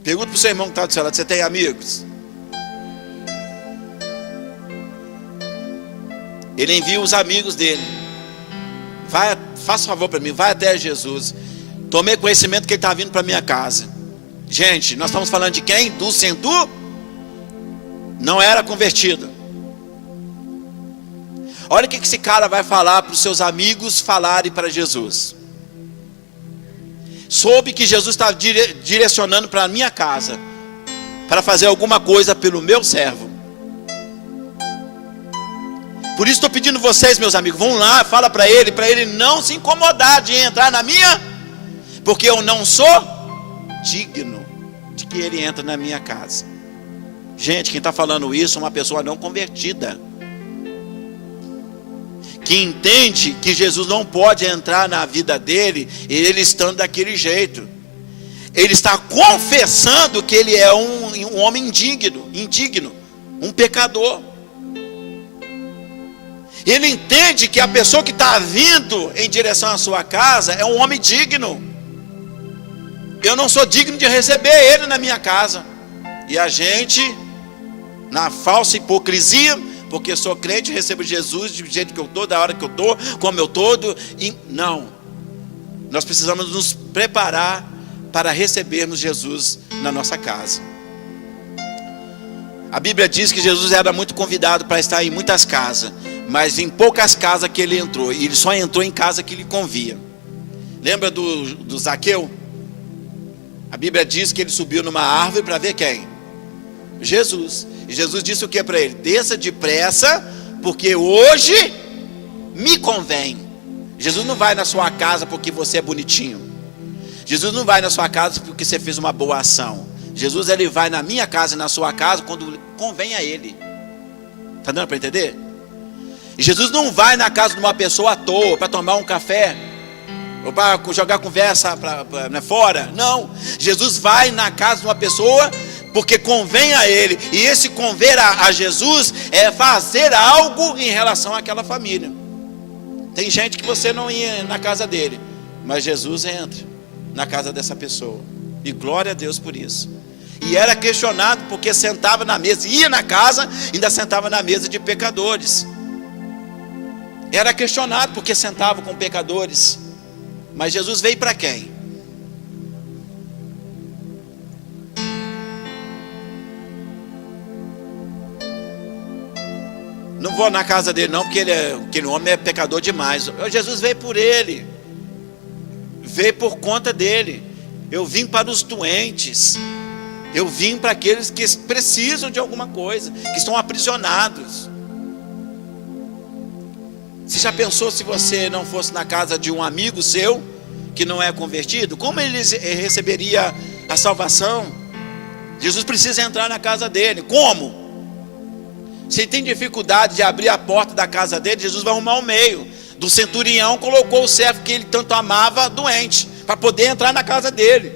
Pergunta para o seu irmão que está do seu lado: você tem amigos? Ele envia os amigos dele. Vai, faça um favor para mim, vai até Jesus. Tomei conhecimento que ele está vindo para minha casa. Gente, nós estamos falando de quem? Do centurião? Não era convertido. Olha o que esse cara vai falar para os seus amigos falarem para Jesus. Soube que Jesus está direcionando para a minha casa, para fazer alguma coisa pelo meu servo. Por isso estou pedindo vocês, meus amigos, vão lá, fala para ele não se incomodar de entrar na minha, porque eu não sou digno de que ele entre na minha casa. Gente, quem está falando isso é uma pessoa não convertida, que entende que Jesus não pode entrar na vida dele, ele estando daquele jeito. Ele está confessando que ele é um homem indigno, um pecador. Ele entende que a pessoa que está vindo em direção à sua casa é um homem digno. Eu não sou digno de receber ele na minha casa. E a gente, na falsa hipocrisia, porque sou crente, recebo Jesus do jeito que eu estou, da hora que eu estou, como eu estou. Não. Nós precisamos nos preparar para recebermos Jesus na nossa casa. A Bíblia diz que Jesus era muito convidado para estar em muitas casas, mas em poucas casas que ele entrou, e ele só entrou em casa que lhe convia. Lembra do Zaqueu? A Bíblia diz que ele subiu numa árvore para ver quem? Jesus. E Jesus disse o que para ele? Desça depressa, porque hoje me convém. Jesus não vai na sua casa porque você é bonitinho. Jesus não vai na sua casa porque você fez uma boa ação. Jesus, ele vai na minha casa e na sua casa quando convém a ele. Está dando para entender? E Jesus não vai na casa de uma pessoa à toa para tomar um café, ou para jogar conversa fora. Não. Jesus vai na casa de uma pessoa porque convém a ele. E esse conver a Jesus é fazer algo em relação àquela família. Tem gente que você não ia na casa dele, mas Jesus entra na casa dessa pessoa. E glória a Deus por isso. E era questionado porque sentava na mesa, ia na casa, ainda sentava na mesa de pecadores. Era questionado porque sentava com pecadores. Mas Jesus veio para quem? Não vou na casa dele não, porque aquele homem é pecador demais. Jesus veio por ele. Veio por conta dele. Eu vim para os doentes. Eu vim para aqueles que precisam de alguma coisa, que estão aprisionados. Você já pensou se você não fosse na casa de um amigo seu, que não é convertido? Como ele receberia a salvação? Jesus precisa entrar na casa dele. Como? Se ele tem dificuldade de abrir a porta da casa dele, Jesus vai arrumar um meio. Do centurião colocou o servo que ele tanto amava doente, para poder entrar na casa dele,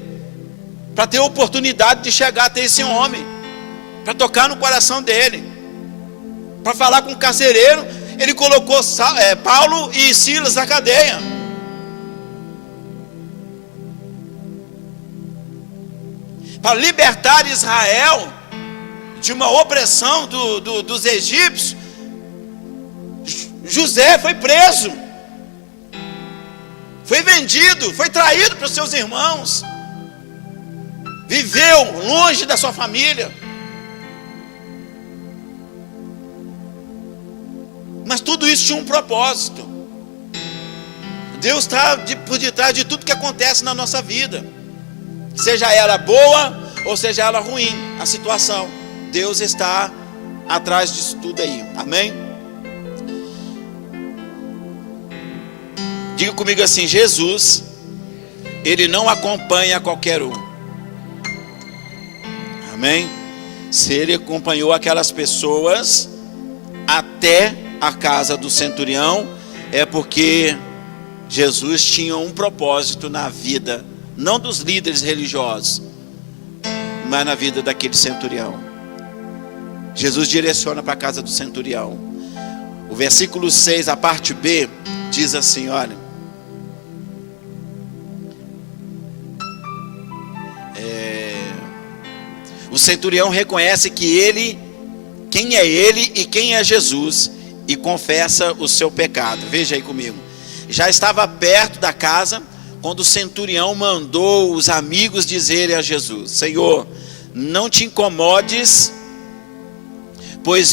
para ter a oportunidade de chegar até esse homem, para tocar no coração dele, para falar com o carcereiro. Ele colocou Paulo e Silas na cadeia. Para libertar Israel de uma opressão dos egípcios. José foi preso, foi vendido, foi traído pelos seus irmãos, viveu longe da sua família. Mas tudo isso tinha um propósito. Deus está por detrás de tudo que acontece na nossa vida, seja ela boa ou seja ela ruim, a situação. Deus está atrás disso tudo aí, amém? Diga comigo assim: Jesus, ele não acompanha qualquer um, amém? Se ele acompanhou aquelas pessoas até a casa do centurião, é porque Jesus tinha um propósito na vida, não dos líderes religiosos, mas na vida daquele centurião. Jesus direciona para a casa do centurião. O versículo 6, a parte B, diz assim, olha. O centurião reconhece quem é ele e quem é Jesus, e confessa o seu pecado. Veja aí comigo. Já estava perto da casa, quando o centurião mandou os amigos dizerem a Jesus: Senhor, não te incomodes, pois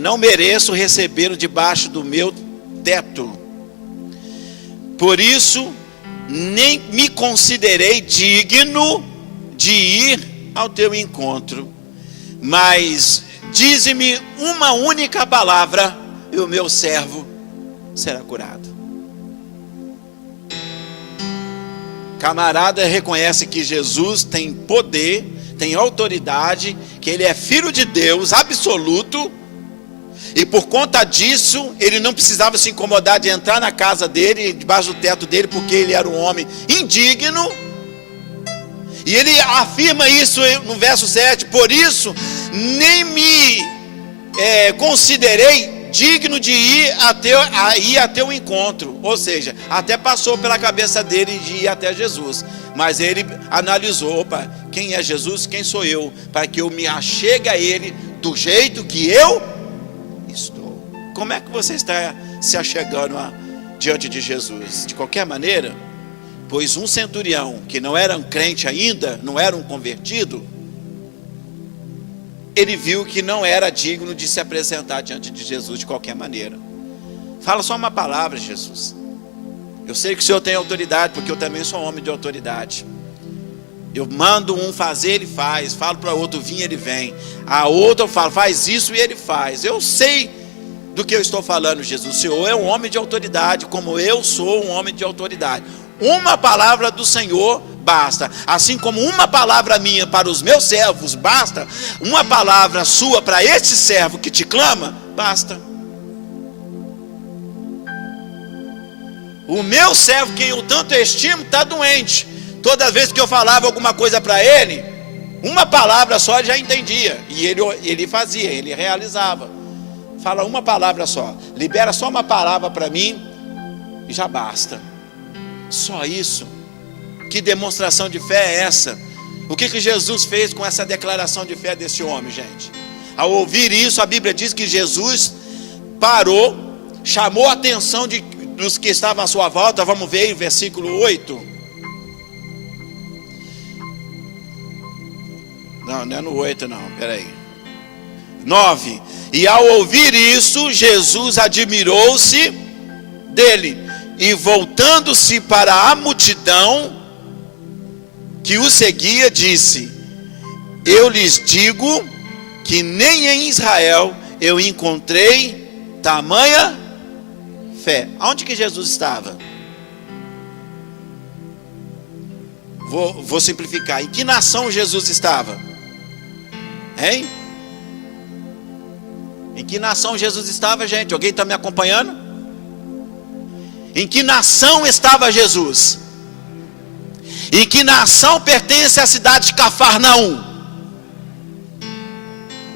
não mereço recebê-lo debaixo do meu teto. Por isso, nem me considerei digno de ir ao teu encontro, mas dize-me uma única palavra e o meu servo será curado. Camarada reconhece que Jesus tem poder, tem autoridade, que ele é filho de Deus absoluto, e por conta disso ele não precisava se incomodar de entrar na casa dele, debaixo do teto dele, porque ele era um homem indigno. E ele afirma isso no verso 7, por isso nem me considerei digno de ir a teu encontro. Ou seja, até passou pela cabeça dele de ir até Jesus, mas ele analisou: opa, quem é Jesus? Quem sou eu? Para que eu me achegue a ele do jeito que eu estou. Como é que você está se achegando diante de Jesus? De qualquer maneira? Pois um centurião, que não era um crente ainda, não era um convertido, ele viu que não era digno de se apresentar diante de Jesus de qualquer maneira. Fala só uma palavra, Jesus. Eu sei que o Senhor tem autoridade, porque eu também sou homem de autoridade. Eu mando um fazer, ele faz. Falo para outro vir, ele vem. A outro eu falo, faz isso, e ele faz. Eu sei do que eu estou falando, Jesus. O Senhor é um homem de autoridade, como eu sou um homem de autoridade. Uma palavra do Senhor basta. Assim como uma palavra minha para os meus servos basta, uma palavra sua para este servo que te clama, basta. O meu servo, quem eu tanto estimo, está doente. Toda vez que eu falava alguma coisa para ele, uma palavra só ele já entendia. E ele fazia, ele realizava. Fala uma palavra só, libera só uma palavra para mim e já basta. Só isso. Que demonstração de fé é essa? O que Jesus fez com essa declaração de fé desse homem, gente? Ao ouvir isso, a Bíblia diz que Jesus parou, chamou a atenção dos que estavam à sua volta. Vamos ver em versículo 8. Não é no 8 não, peraí. 9. E ao ouvir isso, Jesus admirou-se dele, e voltando-se para a multidão que o seguia, disse: eu lhes digo que nem em Israel eu encontrei tamanha fé. Aonde que Jesus estava? Vou simplificar. Em que nação Jesus estava? Hein? Em que nação Jesus estava, gente? Alguém está me acompanhando? Em que nação estava Jesus? Em que nação pertence a cidade de Cafarnaum?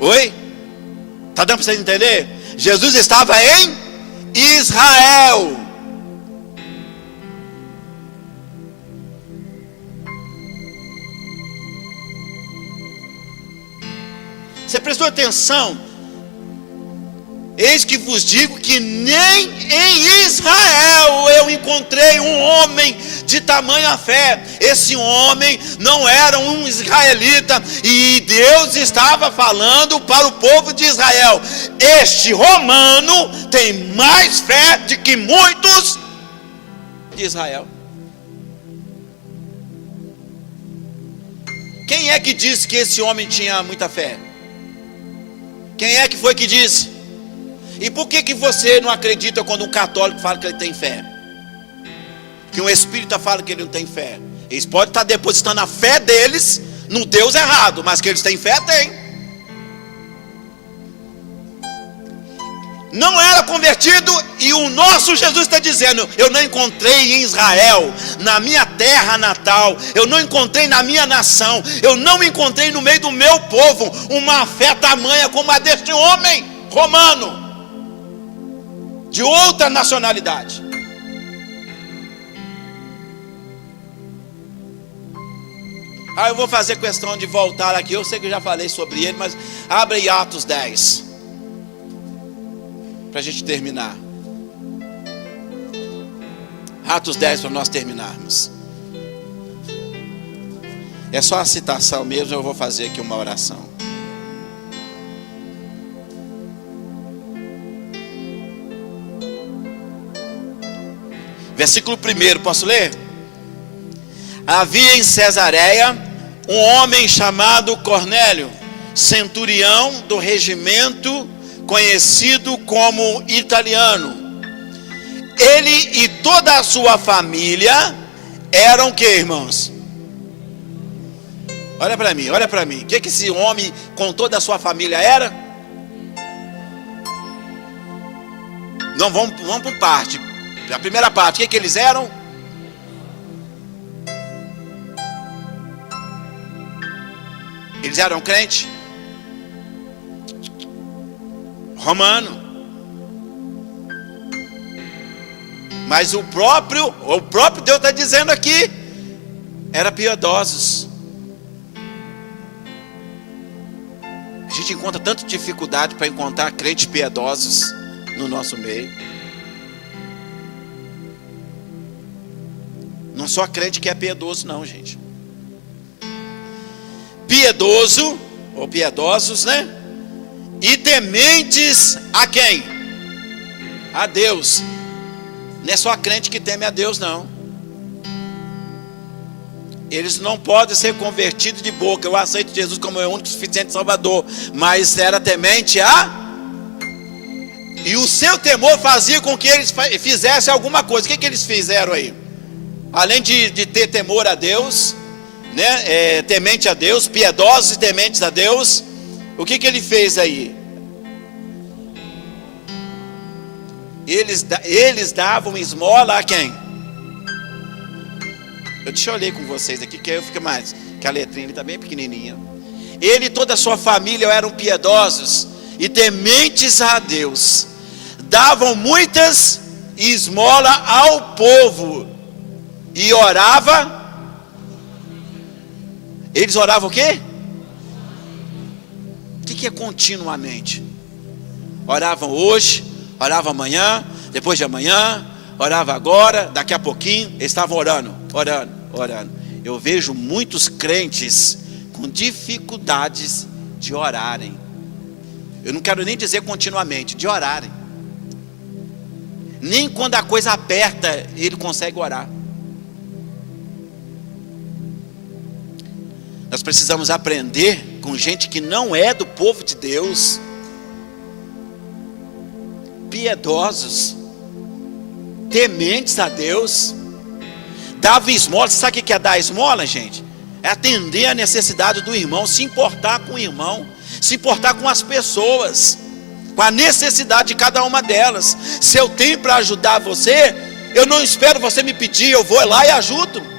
Oi? Está dando para vocês entender? Jesus estava em Israel. Você prestou atenção? Eis que vos digo que nem em Israel eu encontrei um homem de tamanha fé. Esse homem não era um israelita, e Deus estava falando para o povo de Israel: este romano tem mais fé do que muitos de Israel. Quem é que disse que esse homem tinha muita fé? Quem é que foi que disse? E por que você não acredita quando um católico fala que ele tem fé? Que um espírita fala que ele não tem fé? Eles podem estar depositando a fé deles no Deus errado, mas que eles têm fé, tem. não era convertido, e o nosso Jesus está dizendo: eu não encontrei em Israel, na minha terra natal, eu não encontrei na minha nação, eu não encontrei no meio do meu povo uma fé tamanha como a deste homem romano, de outra nacionalidade. Eu vou fazer questão de voltar aqui, eu sei que eu já falei sobre ele, mas abre aí Atos 10. Para a gente terminar. Atos 10 para nós terminarmos. É só a citação mesmo, eu vou fazer aqui uma oração. Versículo 1, posso ler? Havia em Cesareia um homem chamado Cornélio, centurião do regimento conhecido como italiano. Ele e toda a sua família eram o que, irmãos? Olha para mim, olha para mim. O que esse homem com toda a sua família era? Não, vamos por parte. A primeira parte, o que eles eram? Eles eram crente romano. Mas o próprio Deus está dizendo aqui, era piedosos. A gente encontra tanta dificuldade para encontrar crentes piedosos no nosso meio. Não só crente que é piedoso não, gente. Piedoso, ou piedosos, né? E tementes a quem? A Deus. Não é só crente que teme a Deus, não. Eles não podem ser convertidos de boca. Eu aceito Jesus como meu único e suficiente Salvador. Mas era temente a... E o seu temor fazia com que eles fizessem alguma coisa. O que eles fizeram aí? Além de ter temor a Deus, né? Temente a Deus, piedosos e tementes a Deus, o que ele fez aí? Eles davam esmola a quem? Deixa eu ler com vocês aqui, que aí eu fico mais, que a letrinha está bem pequenininha. Ele e toda a sua família eram piedosos e tementes a Deus, davam muitas esmola ao povo e orava. Eles oravam o quê? O que é continuamente? Oravam hoje, oravam amanhã, depois de amanhã, orava agora, daqui a pouquinho, eles estavam orando. Eu vejo muitos crentes com dificuldades de orarem. Eu não quero nem dizer continuamente, de orarem. Nem quando a coisa aperta, ele consegue orar. Nós precisamos aprender com gente que não é do povo de Deus, piedosos, tementes a Deus, dava esmola. Você sabe o que é dar esmola, gente? É atender a necessidade do irmão, se importar com o irmão, se importar com as pessoas, com a necessidade de cada uma delas. Se eu tenho para ajudar você, eu não espero você me pedir, eu vou lá e ajudo.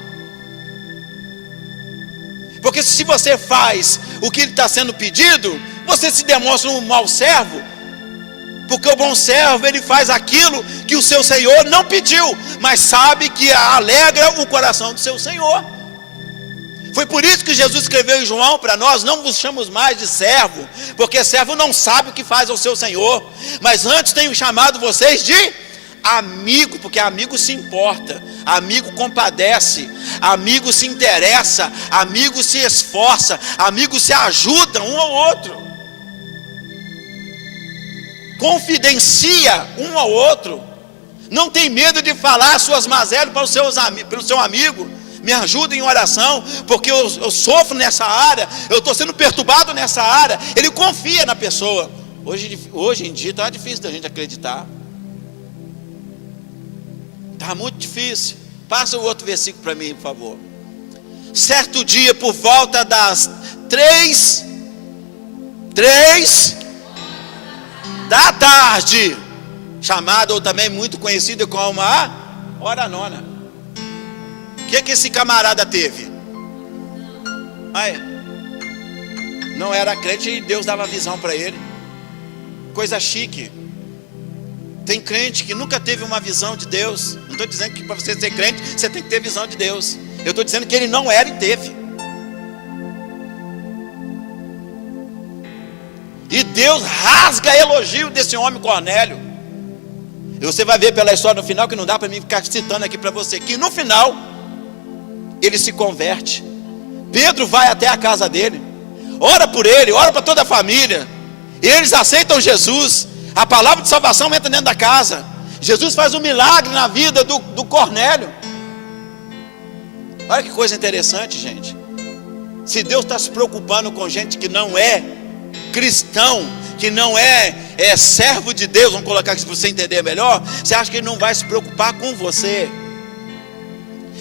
Porque se você faz o que está sendo pedido, você se demonstra um mau servo. Porque o bom servo, ele faz aquilo que o seu Senhor não pediu, mas sabe que alegra o coração do seu Senhor. Foi por isso que Jesus escreveu em João para nós: não vos chamamos mais de servo, porque servo não sabe o que faz ao seu Senhor, mas antes tenho chamado vocês de amigo, porque amigo se importa, amigo compadece, amigo se interessa, amigo se esforça, amigo se ajuda um ao outro, confidencia um ao outro, não tem medo de falar suas mazelas para o seu amigo. Me ajuda em oração, porque eu sofro nessa área, eu estou sendo perturbado nessa área. Ele confia na pessoa. Hoje em dia está difícil da gente acreditar. Está muito difícil. Passa o outro versículo para mim, por favor. Certo dia, por volta das 3 da tarde, chamada ou também muito conhecida como a hora nona. O que esse camarada teve? Não era crente e Deus dava visão para ele. Coisa chique. Tem crente que nunca teve uma visão de Deus. Não estou dizendo que para você ser crente você tem que ter visão de Deus. Eu estou dizendo que ele não era e teve. E Deus rasga elogio desse homem Cornélio. E você vai ver pela história no final, que não dá para mim ficar citando aqui para você, que no final ele se converte. Pedro vai até a casa dele, ora por ele, ora para toda a família, e eles aceitam Jesus. A palavra de salvação entra dentro da casa. Jesus faz um milagre na vida do Cornélio. Olha que coisa interessante, gente. Se Deus está se preocupando com gente que não é cristão, que não é servo de Deus, vamos colocar aqui para você entender melhor, você acha que ele não vai se preocupar com você?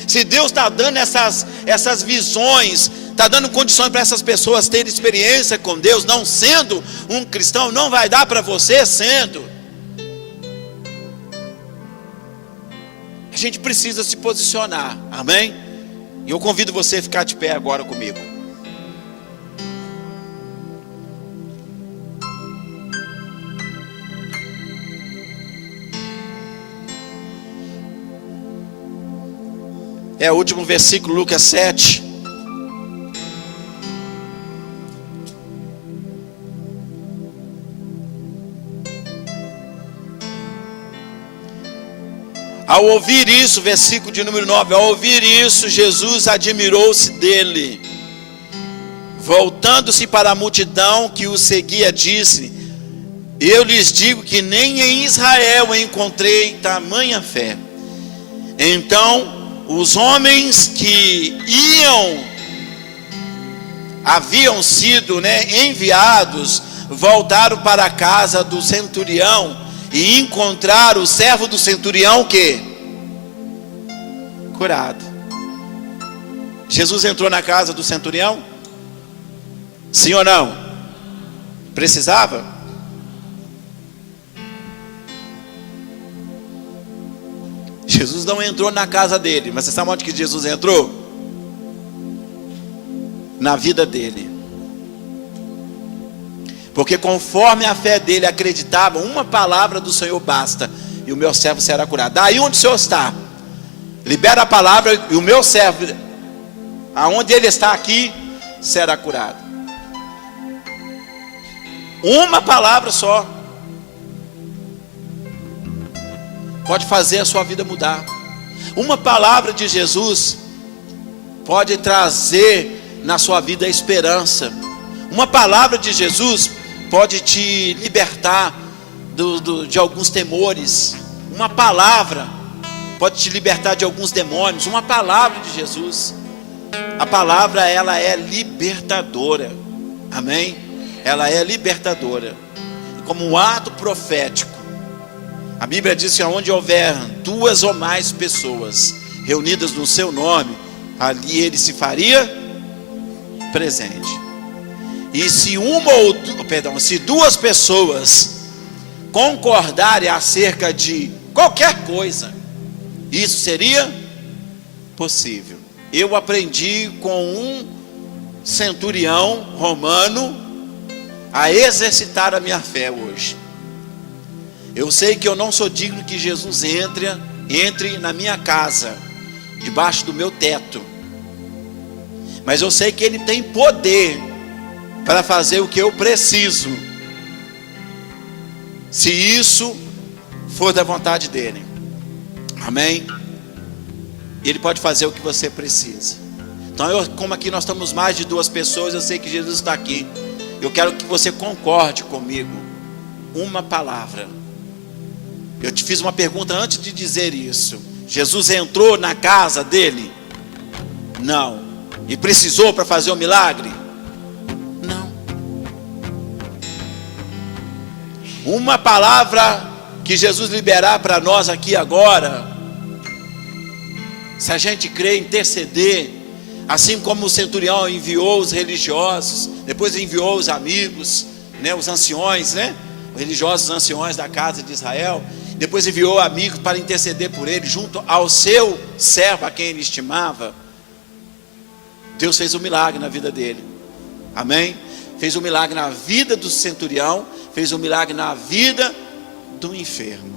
Se Deus está dando essas visões, está dando condições para essas pessoas terem experiência com Deus, não sendo um cristão, não vai dar para você sendo. A gente precisa se posicionar, amém? E eu convido você a ficar de pé agora comigo. É o último versículo, Lucas 7. Ao ouvir isso, versículo de número 9, ao ouvir isso, Jesus admirou-se dele. Voltando-se para a multidão que o seguia, disse: eu lhes digo que nem em Israel encontrei tamanha fé. Então os homens que haviam sido enviados, voltaram para a casa do centurião e encontraram o servo do centurião curado. Jesus entrou na casa do centurião? Sim ou não? Precisava? Jesus não entrou na casa dele, mas você sabe onde que Jesus entrou? Na vida dele. Porque conforme a fé dele acreditava, uma palavra do Senhor basta, e o meu servo será curado. Daí onde o Senhor está, libera a palavra, e o meu servo, aonde ele está aqui, será curado. Uma palavra só pode fazer a sua vida mudar. Uma palavra de Jesus pode trazer na sua vida esperança. Uma palavra de Jesus pode te libertar de alguns temores. Uma palavra pode te libertar de alguns demônios. Uma palavra de Jesus. A palavra, ela é libertadora. Amém? Ela é libertadora. Como um ato profético, a Bíblia diz que onde houver duas ou mais pessoas reunidas no seu nome, ali ele se faria presente. E se se duas pessoas concordarem acerca de qualquer coisa, isso seria possível. Eu aprendi com um centurião romano a exercitar a minha fé hoje. Eu sei que eu não sou digno que Jesus entre na minha casa, debaixo do meu teto. Mas eu sei que Ele tem poder para fazer o que eu preciso, se isso for da vontade dEle. Amém? Ele pode fazer o que você precisa. Então, como aqui nós estamos mais de duas pessoas, eu sei que Jesus está aqui. Eu quero que você concorde comigo. Uma palavra. Eu te fiz uma pergunta antes de dizer isso. Jesus entrou na casa dele? Não. E precisou para fazer o milagre? Não. Uma palavra que Jesus liberar para nós aqui agora, se a gente crer, interceder, assim como o centurião enviou os religiosos, depois enviou os amigos, os anciões, os religiosos anciões da casa de Israel, Depois enviou amigos para interceder por ele, junto ao seu servo, a quem ele estimava. Deus fez um milagre na vida dele. Amém? Fez um milagre na vida do centurião, fez um milagre na vida do enfermo.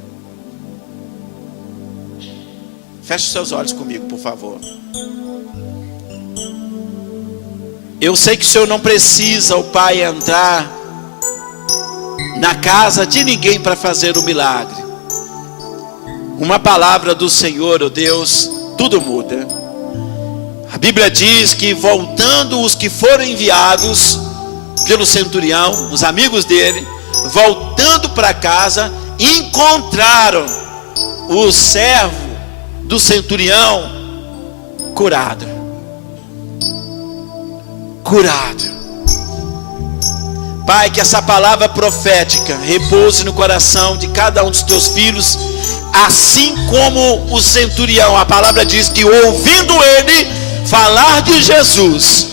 Feche os seus olhos comigo, por favor. Eu sei que o Senhor não precisa, o Pai, entrar na casa de ninguém para fazer o milagre. Uma palavra do Senhor, oh Deus, tudo muda. A Bíblia diz que voltando os que foram enviados pelo centurião, os amigos dele, voltando para casa, encontraram o servo do centurião curado. Curado. Pai, que essa palavra profética repouse no coração de cada um dos teus filhos, assim como o centurião. A palavra diz que ouvindo ele falar de Jesus,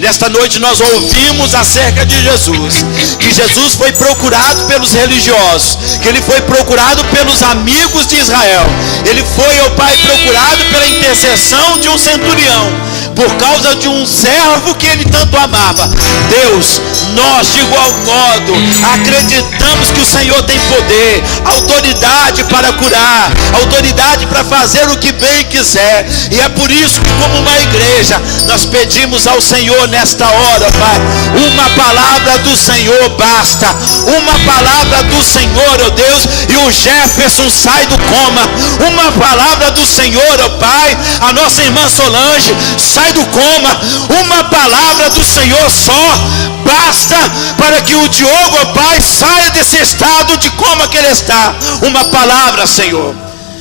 nesta noite nós ouvimos acerca de Jesus, que Jesus foi procurado pelos religiosos, que ele foi procurado pelos amigos de Israel, ele foi, ó Pai, procurado pela intercessão de um centurião, por causa de um servo que ele tanto amava. Deus, nós de igual modo acreditamos que o Senhor tem poder, autoridade para curar, autoridade para fazer o que bem quiser, e é por isso que, como uma igreja, nós pedimos ao Senhor nesta hora, Pai, uma palavra do Senhor basta, uma palavra do Senhor, ó Deus, e o Jefferson sai do coma. Uma palavra do Senhor, ó Pai, a nossa irmã Solange sai do coma. Uma palavra do Senhor só basta para que o Diogo, ó Pai, saia desse estado de coma que ele está. Uma palavra, Senhor.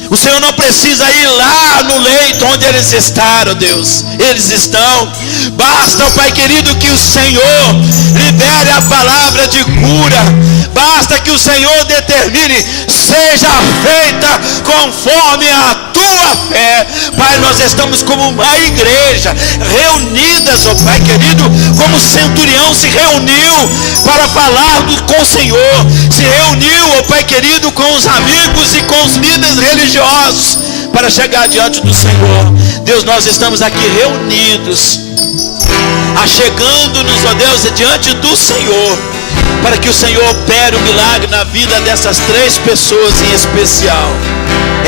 O Senhor não precisa ir lá no leito onde eles estão, Deus. Eles estão. Basta, Pai querido, que o Senhor libere a palavra de cura. Basta que o Senhor determine, seja feita conforme a tua fé. Pai, nós estamos como uma igreja, reunidas, ó Pai querido, como o centurião se reuniu para falar com o Senhor. Se reuniu, ó Pai querido, com os amigos e com os líderes religiosos para chegar diante do Senhor. Deus, nós estamos aqui reunidos, achegando-nos, ó Deus, diante do Senhor, para que o Senhor opere o milagre na vida dessas três pessoas em especial.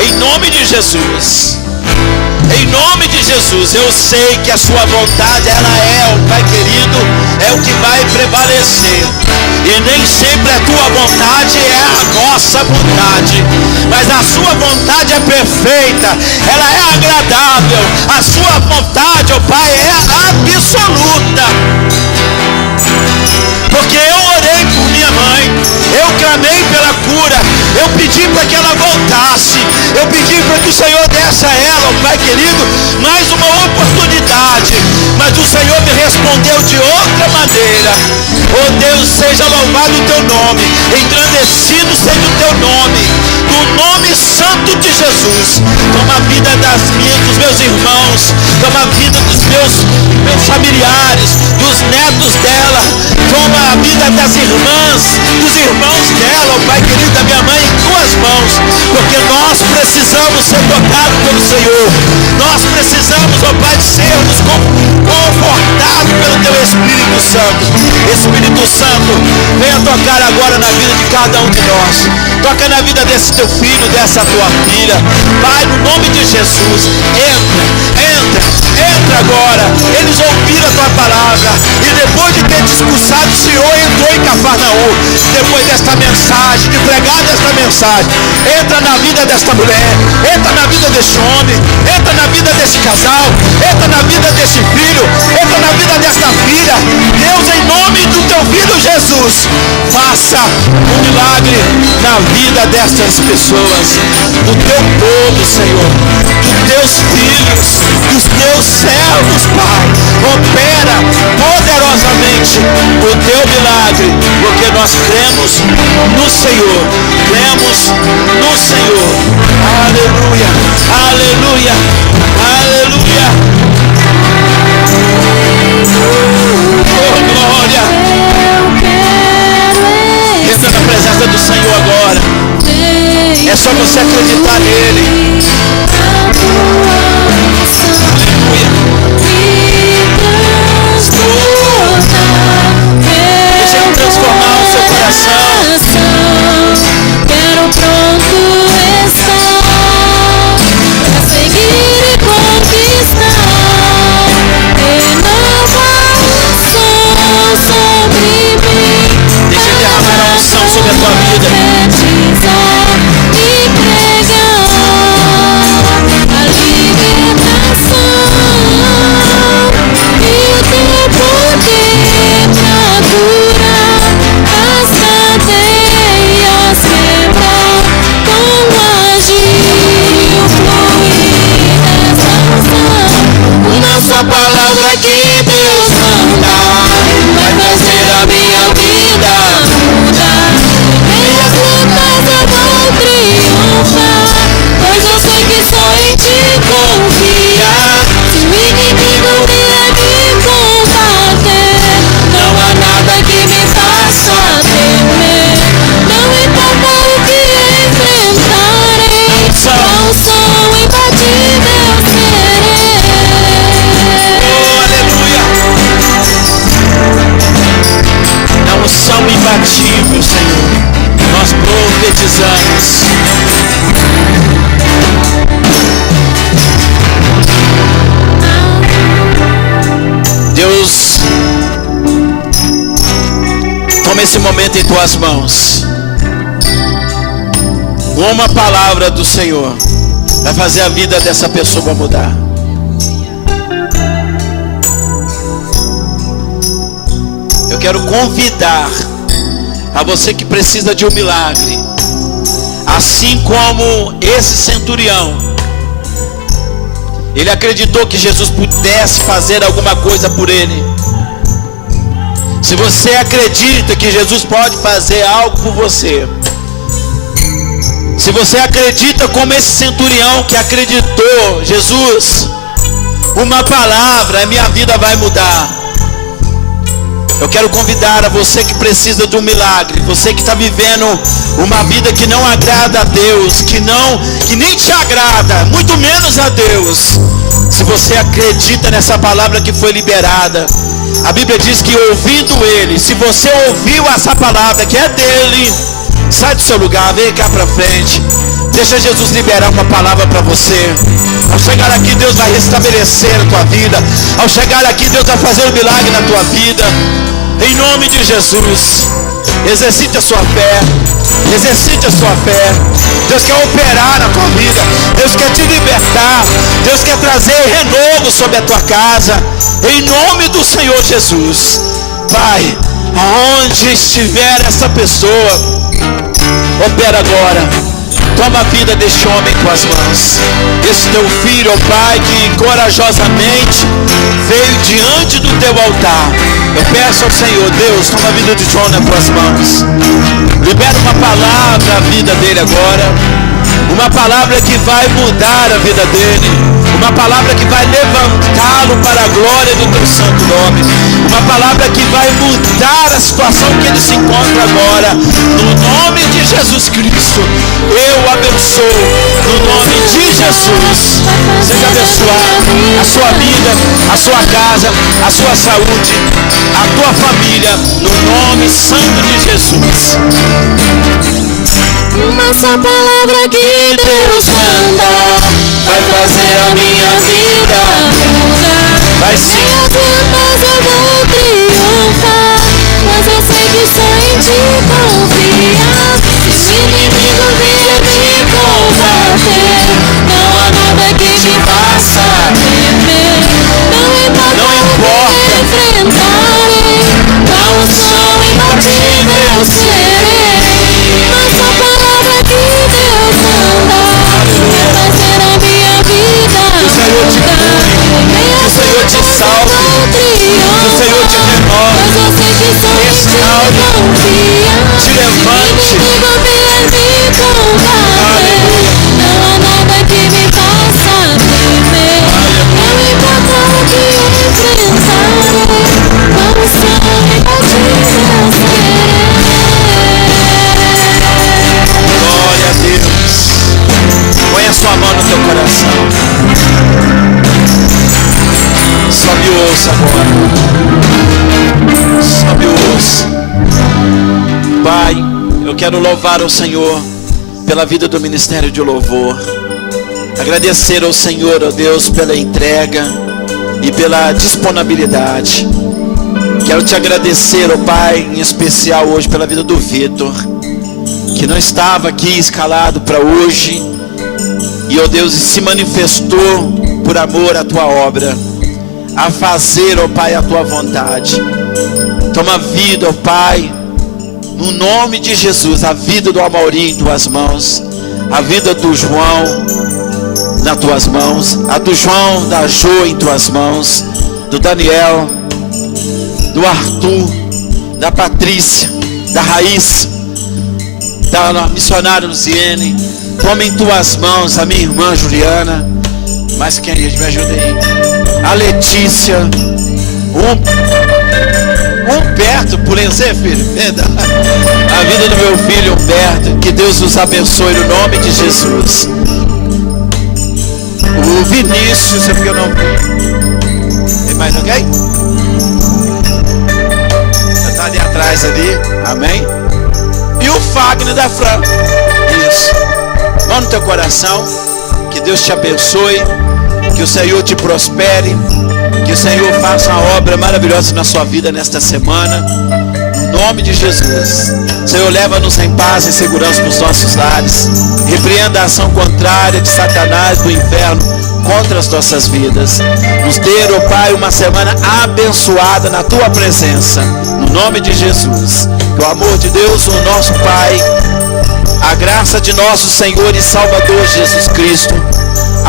Em nome de Jesus. Em nome de Jesus. Eu sei que a sua vontade, ela é, ó Pai querido, é o que vai prevalecer. E nem sempre a tua vontade é a nossa vontade, mas a sua vontade é perfeita, ela é agradável. A sua vontade, ó Pai, é absoluta. Porque eu orei por minha mãe, eu clamei pela cura, eu pedi para que ela voltasse, eu pedi para que o Senhor desse a ela, ó Pai querido, mais uma oportunidade, mas o Senhor me respondeu de outra maneira. Oh Deus, seja louvado o teu nome, engrandecido seja o teu nome, no nome santo de Jesus. Toma a vida dos meus irmãos, toma a vida dos meus familiares, dos netos dela, toma a vida das irmãs, dos irmãos dela, ó Pai querido, da minha mãe, em tuas mãos, porque nós precisamos ser tocados pelo Senhor, nós precisamos, ó Pai, sermos confortados pelo teu Espírito Santo. Espírito Santo, venha tocar agora na vida de cada um de nós. Toca na vida desse teu filho, dessa tua filha. Pai, no nome de Jesus, entra agora. Eles ouviram a tua palavra, e depois de ter discursado, o Senhor entrou em Cafarnaum. Depois desta mensagem, de pregar desta mensagem, entra na vida desta mulher, entra na vida deste homem, entra na vida desse casal, entra na vida desse filho, entra na vida desta filha. Deus, em nome do teu filho Jesus, faça um milagre na vida destas pessoas, do teu povo, Senhor, dos teus filhos, dos teus servos, Pai. Opera poderosamente o teu milagre, porque nós cremos no Senhor, cremos no Senhor. Aleluia, aleluia, aleluia. Oh, glória. Entra na presença do Senhor agora. É só você esse momento em tuas mãos. Uma palavra do Senhor vai fazer a vida dessa pessoa mudar. Eu quero convidar a você que precisa de um milagre, assim como esse centurião, ele acreditou que Jesus pudesse fazer alguma coisa por ele. Se você acredita que Jesus pode fazer algo por você, se você acredita como esse centurião que acreditou, Jesus, uma palavra, a minha vida vai mudar. Eu quero convidar a você que precisa de um milagre, você que está vivendo uma vida que não agrada a Deus, que nem te agrada, muito menos a Deus. Se você acredita nessa palavra que foi liberada, a Bíblia diz que ouvindo Ele, se você ouviu essa palavra que é dele, sai do seu lugar, vem cá para frente. Deixa Jesus liberar uma palavra para você. Ao chegar aqui, Deus vai restabelecer a tua vida. Ao chegar aqui, Deus vai fazer um milagre na tua vida. Em nome de Jesus, exercite a sua fé. Exercite a sua fé. Deus quer operar na tua vida. Deus quer te libertar. Deus quer trazer renovo sobre a tua casa. Em nome do Senhor Jesus. Pai, aonde estiver essa pessoa, opera agora. Toma a vida deste homem em tuas mãos. Esse teu filho, ó Pai, que corajosamente veio diante do teu altar. Eu peço ao Senhor, Deus, toma a vida de João nas tuas mãos. Libera uma palavra à vida dele agora. Uma palavra que vai mudar a vida dele. Uma palavra que vai levantá-lo para a glória do teu santo nome. Uma palavra que vai mudar a situação que ele se encontra agora. No nome de Jesus Cristo, eu abençoo. No nome de Jesus, seja abençoado a sua vida, a sua casa, a sua saúde, a tua família, no nome santo de Jesus. Uma só palavra que Deus manda vai fazer a minha vida mudar. Vai sim. Mas eu vou triunfar, mas eu sei que só em ti confiar. Se o inimigo vier me combater, não há nada que me faça temer. Não importa o que enfrentarei, com o som imbatível serei. Mas só palavra que Deus manda vai fazer a minha vida Que o Senhor te cure, que o Senhor te salve, que o Senhor te renove, te levante. Aleluia. Não há nada que me faça temer. Não importa o que enfrentarei, com o som imbatível serei. Glória a Deus. Põe a sua mão no teu coração. Só me ouça agora. Só me ouça. Pai, eu quero louvar ao Senhor pela vida do Ministério de Louvor. Agradecer ao Senhor, ó Deus, pela entrega e pela disponibilidade. Quero te agradecer, ó Pai, em especial hoje pela vida do Vitor, que não estava aqui escalado para hoje, e ó Deus, se manifestou por amor à tua obra, a fazer, ó Pai, a tua vontade. Toma vida, ó Pai, no nome de Jesus, a vida do Amaury em tuas mãos, a vida do João nas tuas mãos, a do João, da Jo em tuas mãos, do Daniel, do Arthur, da Patrícia, da Raíssa, da missionária Luciene. Toma em tuas mãos a minha irmã Juliana. Mas quem me ajuda aí? A Letícia. Humberto, por exemplo, filho. A vida do meu filho Humberto. Que Deus os abençoe no nome de Jesus. O Vinícius, é porque eu não vi. Tem mais alguém? Já está ali atrás ali. Amém? E o Fagner da Fran. Isso. Mão no teu coração. Que Deus te abençoe. Que o Senhor te prospere. Que o Senhor faça uma obra maravilhosa na sua vida nesta semana. No nome de Jesus. Senhor, leva-nos em paz e segurança para os nossos lares. Repreenda a ação contrária de Satanás, do inferno, contra as nossas vidas. Nos dê, ó Pai, uma semana abençoada na Tua presença. No nome de Jesus. Que o amor de Deus, o nosso Pai, a graça de nosso Senhor e Salvador Jesus Cristo,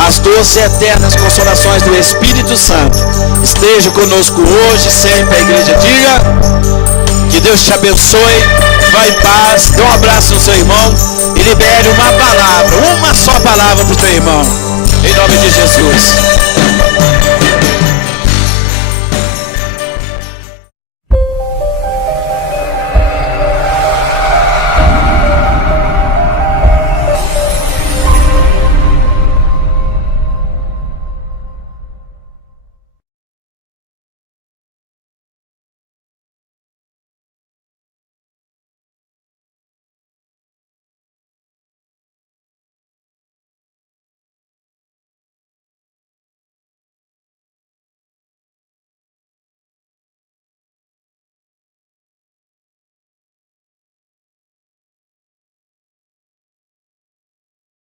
as doces e eternas consolações do Espírito Santo esteja conosco hoje e sempre. A igreja diga: que Deus te abençoe, vá em paz, dê um abraço no seu irmão e libere uma palavra, uma só palavra para o teu irmão, em nome de Jesus.